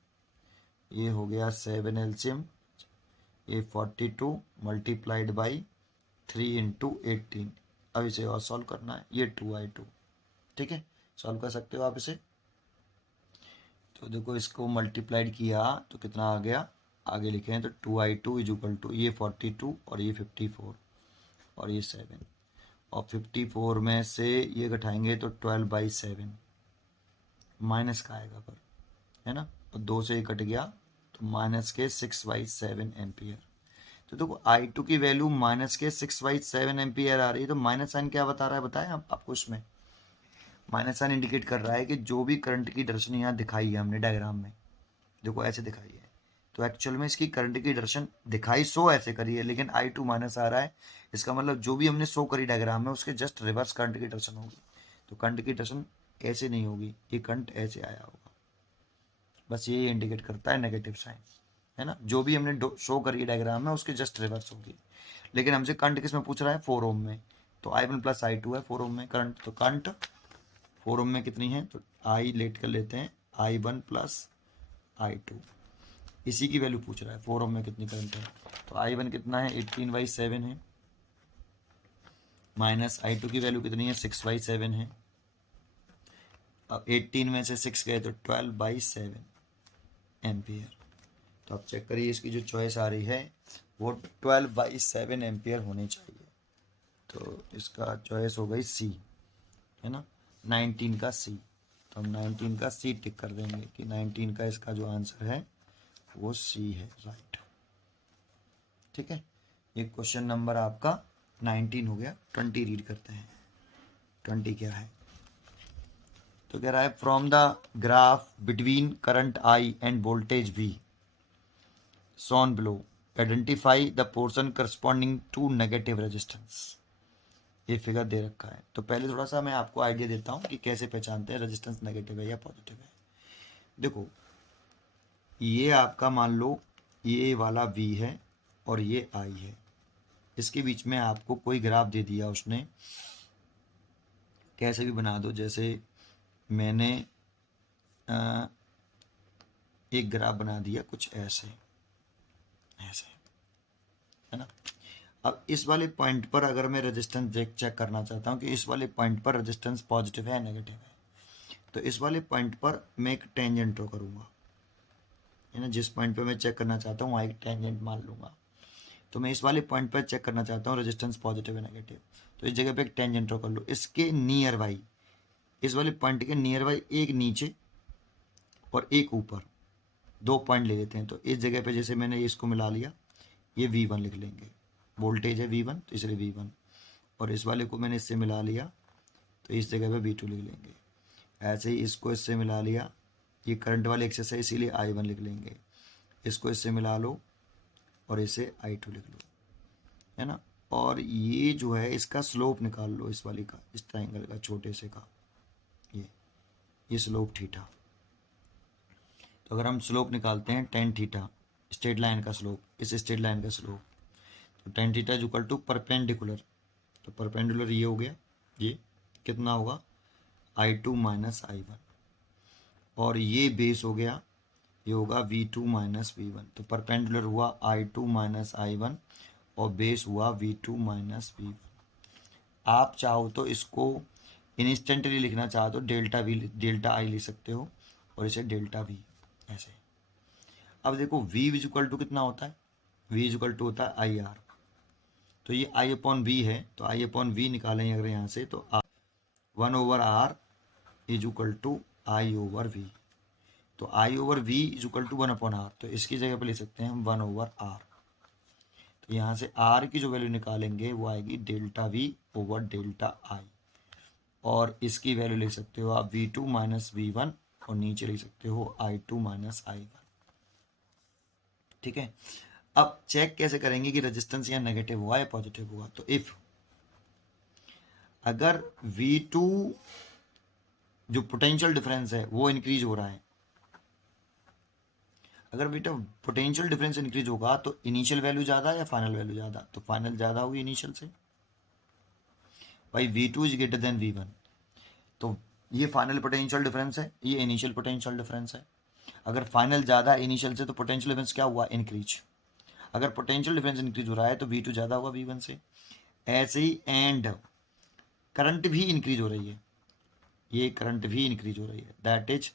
ये हो गया 7 एलसीएम, ये 42 मल्टीप्लाइड बाई 3 इंटू 18। अब इसे और सॉल्व करना है, ये 2i2, ठीक है, सॉल्व कर सकते हो आप इसे। तो देखो इसको मल्टीप्लाइड किया तो कितना आ गया, आगे लिखे हैं तो 2i2 इज इक्वल टू, ये 42 और ये 54 और ये 7, और 54 में से ये घटाएंगे तो 12/7 माइनस का आएगा पर, है ना, और 2 से ये कट गया तो माइनस के 6/7 एम्पियर। तो देखो i2 की वैल्यू माइनस के 6/7 एम्पियर आ रही है, तो माइनस साइन क्या बता रहा है, बताएं आपको। इसमें माइनस साइन इंडिकेट कर रहा है कि जो भी करंट की डायरेक्शन यहाँ दिखाई है हमने डायग्राम में, देखो ऐसे दिखाई है, तो एक्चुअल में इसकी करंट की डायरेक्शन दिखाई सो ऐसे करी है, लेकिन i2 माइनस आ रहा है, इसका मतलब जो भी हमने सो करी डायग्राम में उसके जस्ट रिवर्स करंट की डायरेक्शन होगी। तो करंट की डायरेक्शन ऐसे नहीं होगी, ये करंट ऐसे आया होगा, बस ये इंडिकेट करता है नेगेटिव साइन, है ना। जो भी हमने शो करी डायग्राम में उसके जस्ट रिवर्स होगी। लेकिन हमसे करंट किस में पूछ रहा है, 4 ओम में, तो i1 प्लस i2 है 4 ओम में करंट, तो करंट 4 ओम में कितनी है, तो आई लेट कर लेते हैं i1 प्लस i2, इसी की वैल्यू पूछ रहा है 4 ओम में कितनी करंट है, तो i1 कितना है 18/7 है, माइनस i2 की वैल्यू कितनी है 6/7 है। अब 18 में से 6 गए तो 12/7 एम्पियर। तो आप चेक करिए इसकी जो चॉइस आ रही है वो 12/7 एम्पियर होनी चाहिए, तो इसका चॉइस हो गई सी, है ना, 19 का सी। तो हम 19 का सी टिक कर देंगे कि 19 का इसका जो आंसर है वो सी है, राइट। ठीक है, ये क्वेश्चन नंबर आपका 19 हो गया। 20 रीड करते हैं, 20 क्या है, तो कह रहा है from the graph between current I end voltage V shown below identify the portion corresponding to negative resistance। ये फिगर दे रखा है, तो पहले थोड़ा सा मैं आपको आइडिया देता हूँ कि कैसे पहचानते हैं रेजिस्टेंस नेगेटिव है या पॉजिटिव है। देखो ये आपका मान लो ये वाला V है और ये I है, इसके बीच में आपको कोई ग्राफ दे दिया उसने, कैसे भी बना दो, जैसे मैंने एक ग्राफ बना दिया कुछ ऐसे ऐसे, है ना। अब इस वाले पॉइंट पर अगर मैं रेजिस्टेंस चेक करना चाहता हूँ कि इस वाले पॉइंट पर रेजिस्टेंस पॉजिटिव है नेगेटिव है, तो इस वाले पॉइंट पर मैं एक टेंजेंट ड्रॉ करूँगा, है ना। जिस पॉइंट पे मैं चेक करना चाहता हूँ वहाँ एक टेंजेंट मान लूँगा। तो मैं इस वाले पॉइंट पर चेक करना चाहता हूँ रेजिस्टेंस पॉजिटिव है नेगेटिव, तो इस जगह पे एक टेंजेंट ड्रॉ कर लो। इसके नियर बाई, इस वाले पॉइंट के नियर बाई एक नीचे और एक ऊपर, 2 पॉइंट ले लेते हैं। तो इस जगह पे जैसे मैंने इसको मिला लिया, ये V1 लिख लेंगे, वोल्टेज है V1 तो इसलिए V1, और इस वाले को मैंने इससे मिला लिया तो इस जगह पे V2 लिख लेंगे। ऐसे ही इसको इससे मिला लिया, ये करंट वाले एक्सेस है इसीलिए I1 लिख लेंगे, इसको इससे मिला लो और इसे I2 लिख लो, है ना। और ये जो है इसका स्लोप निकाल लो, इस वाले का, इस ट्राइंगल का छोटे से का, ये स्लोप थीटा। तो अगर हम स्लोप निकालते हैं tan थीटा, स्ट्रेट लाइन का स्लोप, इस स्ट्रेट लाइन का स्लोप, तो tan theta is equal to perpendicular, तो परपेंडिकुलर ये हो गया, ये कितना होगा I2 माइनस I1, और ये बेस हो गया, ये होगा V2 माइनस V1, तो परपेंडिकुलर हुआ I2 माइनस I1 और बेस हुआ V2 माइनस V1। आप चाहो तो इसको इंस्टेंटली लिखना चाहो तो डेल्टा आई लिख सकते हो और इसे डेल्टा वी ऐसे। अब देखो V इज इक्वल टू कितना होता है, V इज इक्वल टू होता है आई आर, तो ये I अपॉन वी है, तो I अपॉन वी निकालेंगे अगर यहाँ से तो 1/r is equal to I over V, तो I over V is equal to 1/r, तो इसकी जगह पे ले सकते हैं हम 1/r, तो यहाँ से r की जो वैल्यू निकालेंगे वो आएगी डेल्टा वी ओवर डेल्टा आई, और इसकी वैल्यू ले सकते हो आप V2 माइनस V1 और नीचे ले सकते हो I2 माइनस I1। ठीक है, अब चेक कैसे करेंगे कि रेजिस्टेंस यहाँ नेगेटिव हुआ या पॉजिटिव हुआ, तो इफ अगर V2 जो पोटेंशियल डिफरेंस है वो इंक्रीज हो रहा है, अगर बेटा पोटेंशियल डिफरेंस इंक्रीज होगा तो इनिशियल वैल्यू ज़्यादा या फाइनल वैल्यू ज़्यादा, तो फाइनल ज़्यादा होगी इनिशियल से, भाई V2 is greater than V1, तो ये फाइनल पोटेंशियल डिफरेंस है, ये इनिशियल पोटेंशियल डिफरेंस है। अगर फाइनल ज़्यादा इनिशियल से तो पोटेंशियल डिफरेंस क्या हुआ, इंक्रीज। अगर पोटेंशियल डिफरेंस इंक्रीज हो रहा है तो V2 ज़्यादा होगा V1 से। ऐसे ही एंड करंट भी इंक्रीज हो रही है, ये करंट भी इंक्रीज हो रही है, दैट इज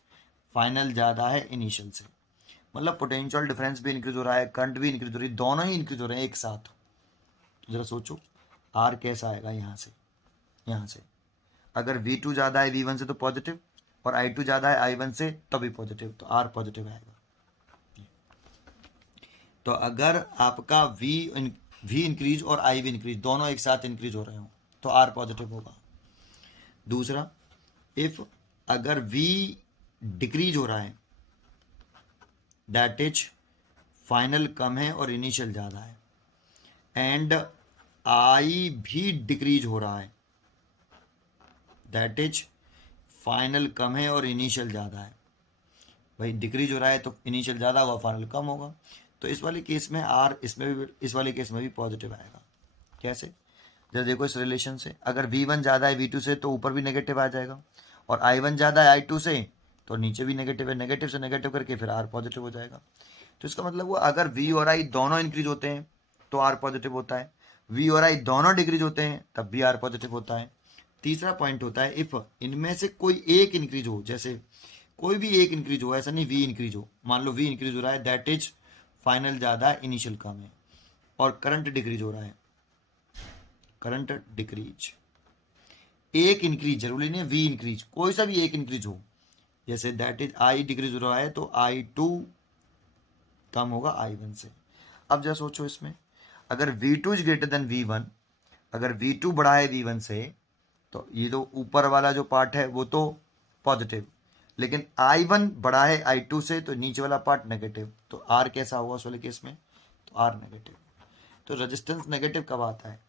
फाइनल ज़्यादा है इनिशियल से, मतलब पोटेंशियल डिफरेंस भी इंक्रीज हो रहा है, करंट भी इंक्रीज हो रही है, दोनों ही इंक्रीज हो रहे हैं एक साथ। तो ज़रा सोचो आर कैसा आएगा यहाँ से, यहाँ से अगर V2 ज़्यादा है V1 से तो पॉजिटिव, और I2 ज़्यादा है I1 से तभी पॉजिटिव, तो R पॉजिटिव आएगा। तो अगर आपका V इंक्रीज और I भी इंक्रीज, दोनों एक साथ इंक्रीज हो रहे हो तो R पॉजिटिव होगा। दूसरा, इफ अगर V डिक्रीज हो रहा है, दैट इज फाइनल कम है और इनिशियल ज़्यादा है, एंड I भी डिक्रीज हो रहा है, दैट इज फाइनल कम है और इनिशियल ज़्यादा है। भाई डिक्रीज हो रहा है तो इनिशियल ज़्यादा होगा, फाइनल कम होगा, तो इस वाले केस में R इसमें भी, इस वाले केस में भी पॉजिटिव आएगा। कैसे, जब देखो इस रिलेशन से, अगर V1 ज़्यादा है V2 से तो ऊपर भी नेगेटिव आ जाएगा, और I1 ज़्यादा है I2 से तो नीचे भी नेगेटिव है, नेगेटिव से नेगेटिव करके फिर R पॉजिटिव हो जाएगा। तो इसका मतलब हुआ अगर V और I दोनों इंक्रीज होते हैं तो R पॉजिटिव होता है, V और I दोनों डिक्रीज होते हैं तब भी R पॉजिटिव होता है। तीसरा पॉइंट होता है इफ इनमें से कोई एक इंक्रीज हो, जैसे कोई भी एक इंक्रीज हो, ऐसा नहीं V इंक्रीज हो, मान लो V इंक्रीज हो रहा है, दैट इज फाइनल ज़्यादा इनिशियल कम है, और करंट डिक्रीज हो रहा है, करंट डिक्रीज, एक इंक्रीज जरूरी नहीं V इंक्रीज, कोई सा भी एक इंक्रीज हो, जैसे दैट इज I डिक्रीज हो रहा है तो I2 कम होगा I1 से। अब जरा सोचो इसमें, अगर V2 is greater than V1, अगर V2 बड़ा है V1 से तो ये तो ऊपर वाला जो पार्ट है वो तो पॉजिटिव, लेकिन I1 बड़ा है I2 से तो नीचे वाला पार्ट नेगेटिव, तो R कैसा हुआ उस वाले केस में, तो R नेगेटिव। तो रेजिस्टेंस नेगेटिव कब आता है,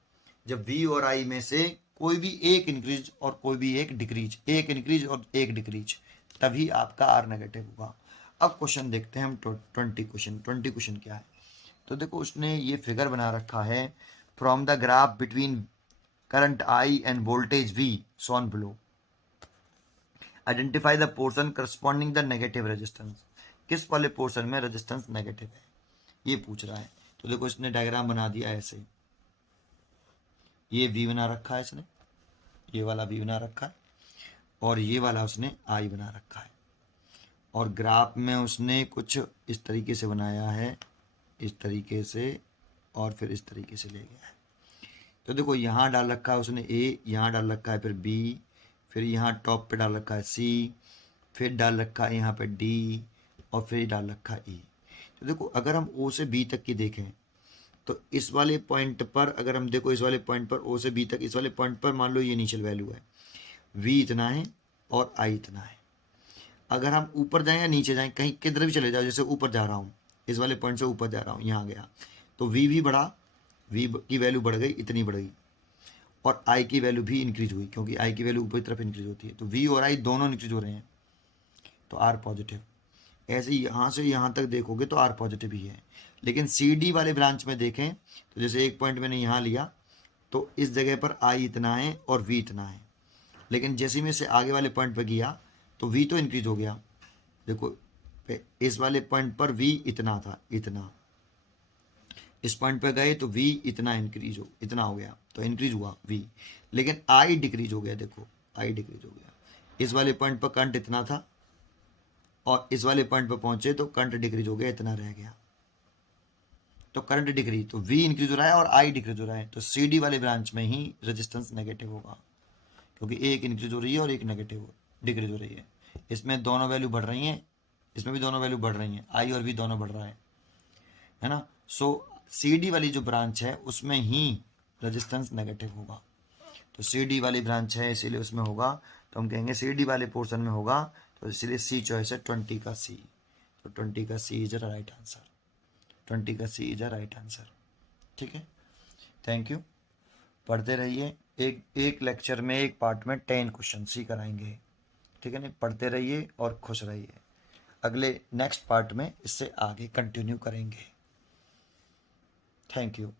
जब V और I में से कोई भी एक इंक्रीज और कोई भी एक डिक्रीज, एक इंक्रीज और एक डिक्रीज, तभी आपका R नेगेटिव होगा। अब क्वेश्चन देखते हैं हम 20 क्वेश्चन क्या है। तो देखो उसने ये फिगर बना रखा है, from the graph between current I end voltage V shown below, identify the portion corresponding the negative resistance, किस वाले पोर्शन में रेजिस्टेंस नेगेटिव है ये पूछ रहा है। तो देखो इसने डायग्राम बना दिया ऐसे, ये V बना रखा है इसने, ये वाला V बना रखा है, और ये वाला उसने I बना रखा है, और ग्राफ में उसने कुछ इस तरीके से बनाया है, इस तरीके से, और फिर इस तरीके से ले गया है। तो देखो यहाँ डाल रखा है उसने A, यहाँ डाल रखा है फिर B, फिर यहाँ टॉप पे डाल रखा है C, फिर डाल रखा है यहाँ पे D, और फिर डाल रखा है E। तो देखो अगर हम O से B तक की देखें तो इस वाले पॉइंट पर, अगर हम देखो इस वाले पॉइंट पर O से B तक, इस वाले पॉइंट पर मान लो ये इनिशियल वैल्यू है, V इतना है और I इतना है। अगर हम ऊपर जाएं या नीचे जाएं, कहीं किधर भी चले जाओ, जैसे ऊपर जा रहा हूँ, इस वाले पॉइंट से ऊपर जा रहा हूँ, यहाँ गया तो V भी बढ़ा, V की वैल्यू बढ़ गई, इतनी बढ़ गई, और I की वैल्यू भी इंक्रीज हुई, क्योंकि I की वैल्यू ऊपर की तरफ इंक्रीज होती है, तो V और I दोनों इंक्रीज हो रहे हैं, तो R पॉजिटिव। ऐसे यहाँ से यहाँ तक देखोगे तो आर पॉजिटिव ही है। लेकिन सी डी वाले ब्रांच में देखें तो जैसे एक पॉइंट मैंने यहाँ लिया तो इस जगह पर आई इतना है और वी इतना है, लेकिन जैसे मैं से आगे वाले पॉइंट पर गया तो वी तो इंक्रीज हो गया। देखो इस वाले पॉइंट पर वी इतना था, इतना, इस पॉइंट पे गए तो v इतना इंक्रीज हो, इतना हो गया तो इंक्रीज हुआ v, लेकिन i डिक्रीज हो गया। देखो i डिक्रीज हो गया। इस वाले पॉइंट पर करंट इतना था और इस वाले पॉइंट पर पहुंचे तो करंट डिक्रीज हो गया, इतना रह गया। तो करंट डिक्रीज तो v इंक्रीज हो रहा है और i डिक्रीज हो रहा है, तो सी डी वाले ब्रांच में ही रेजिस्टेंस नेगेटिव होगा, क्योंकि एक इंक्रीज हो रही है और एक नेगेटिव डिक्रीज हो रही है। इसमें दोनों वैल्यू बढ़ रही हैं, इसमें भी दोनों वैल्यू बढ़ रही हैं, i और v दोनों बढ़ रहा है ना। सो सी डी वाली जो ब्रांच है उसमें ही रेजिस्टेंस नेगेटिव होगा। तो सी डी वाली ब्रांच है इसीलिए उसमें होगा, तो हम कहेंगे सी डी वाले पोर्शन में होगा, तो इसीलिए सी चॉइस है 20 का सी। तो 20 का सी इज अ राइट आंसर, 20 का सी इज अ राइट आंसर। ठीक है, थैंक यू। पढ़ते रहिए, एक लेक्चर में एक पार्ट में 10 क्वेश्चन ही कराएंगे। ठीक है ना, पढ़ते रहिए और खुश रहिए। अगले नेक्स्ट पार्ट में इससे आगे कंटिन्यू करेंगे। Thank you.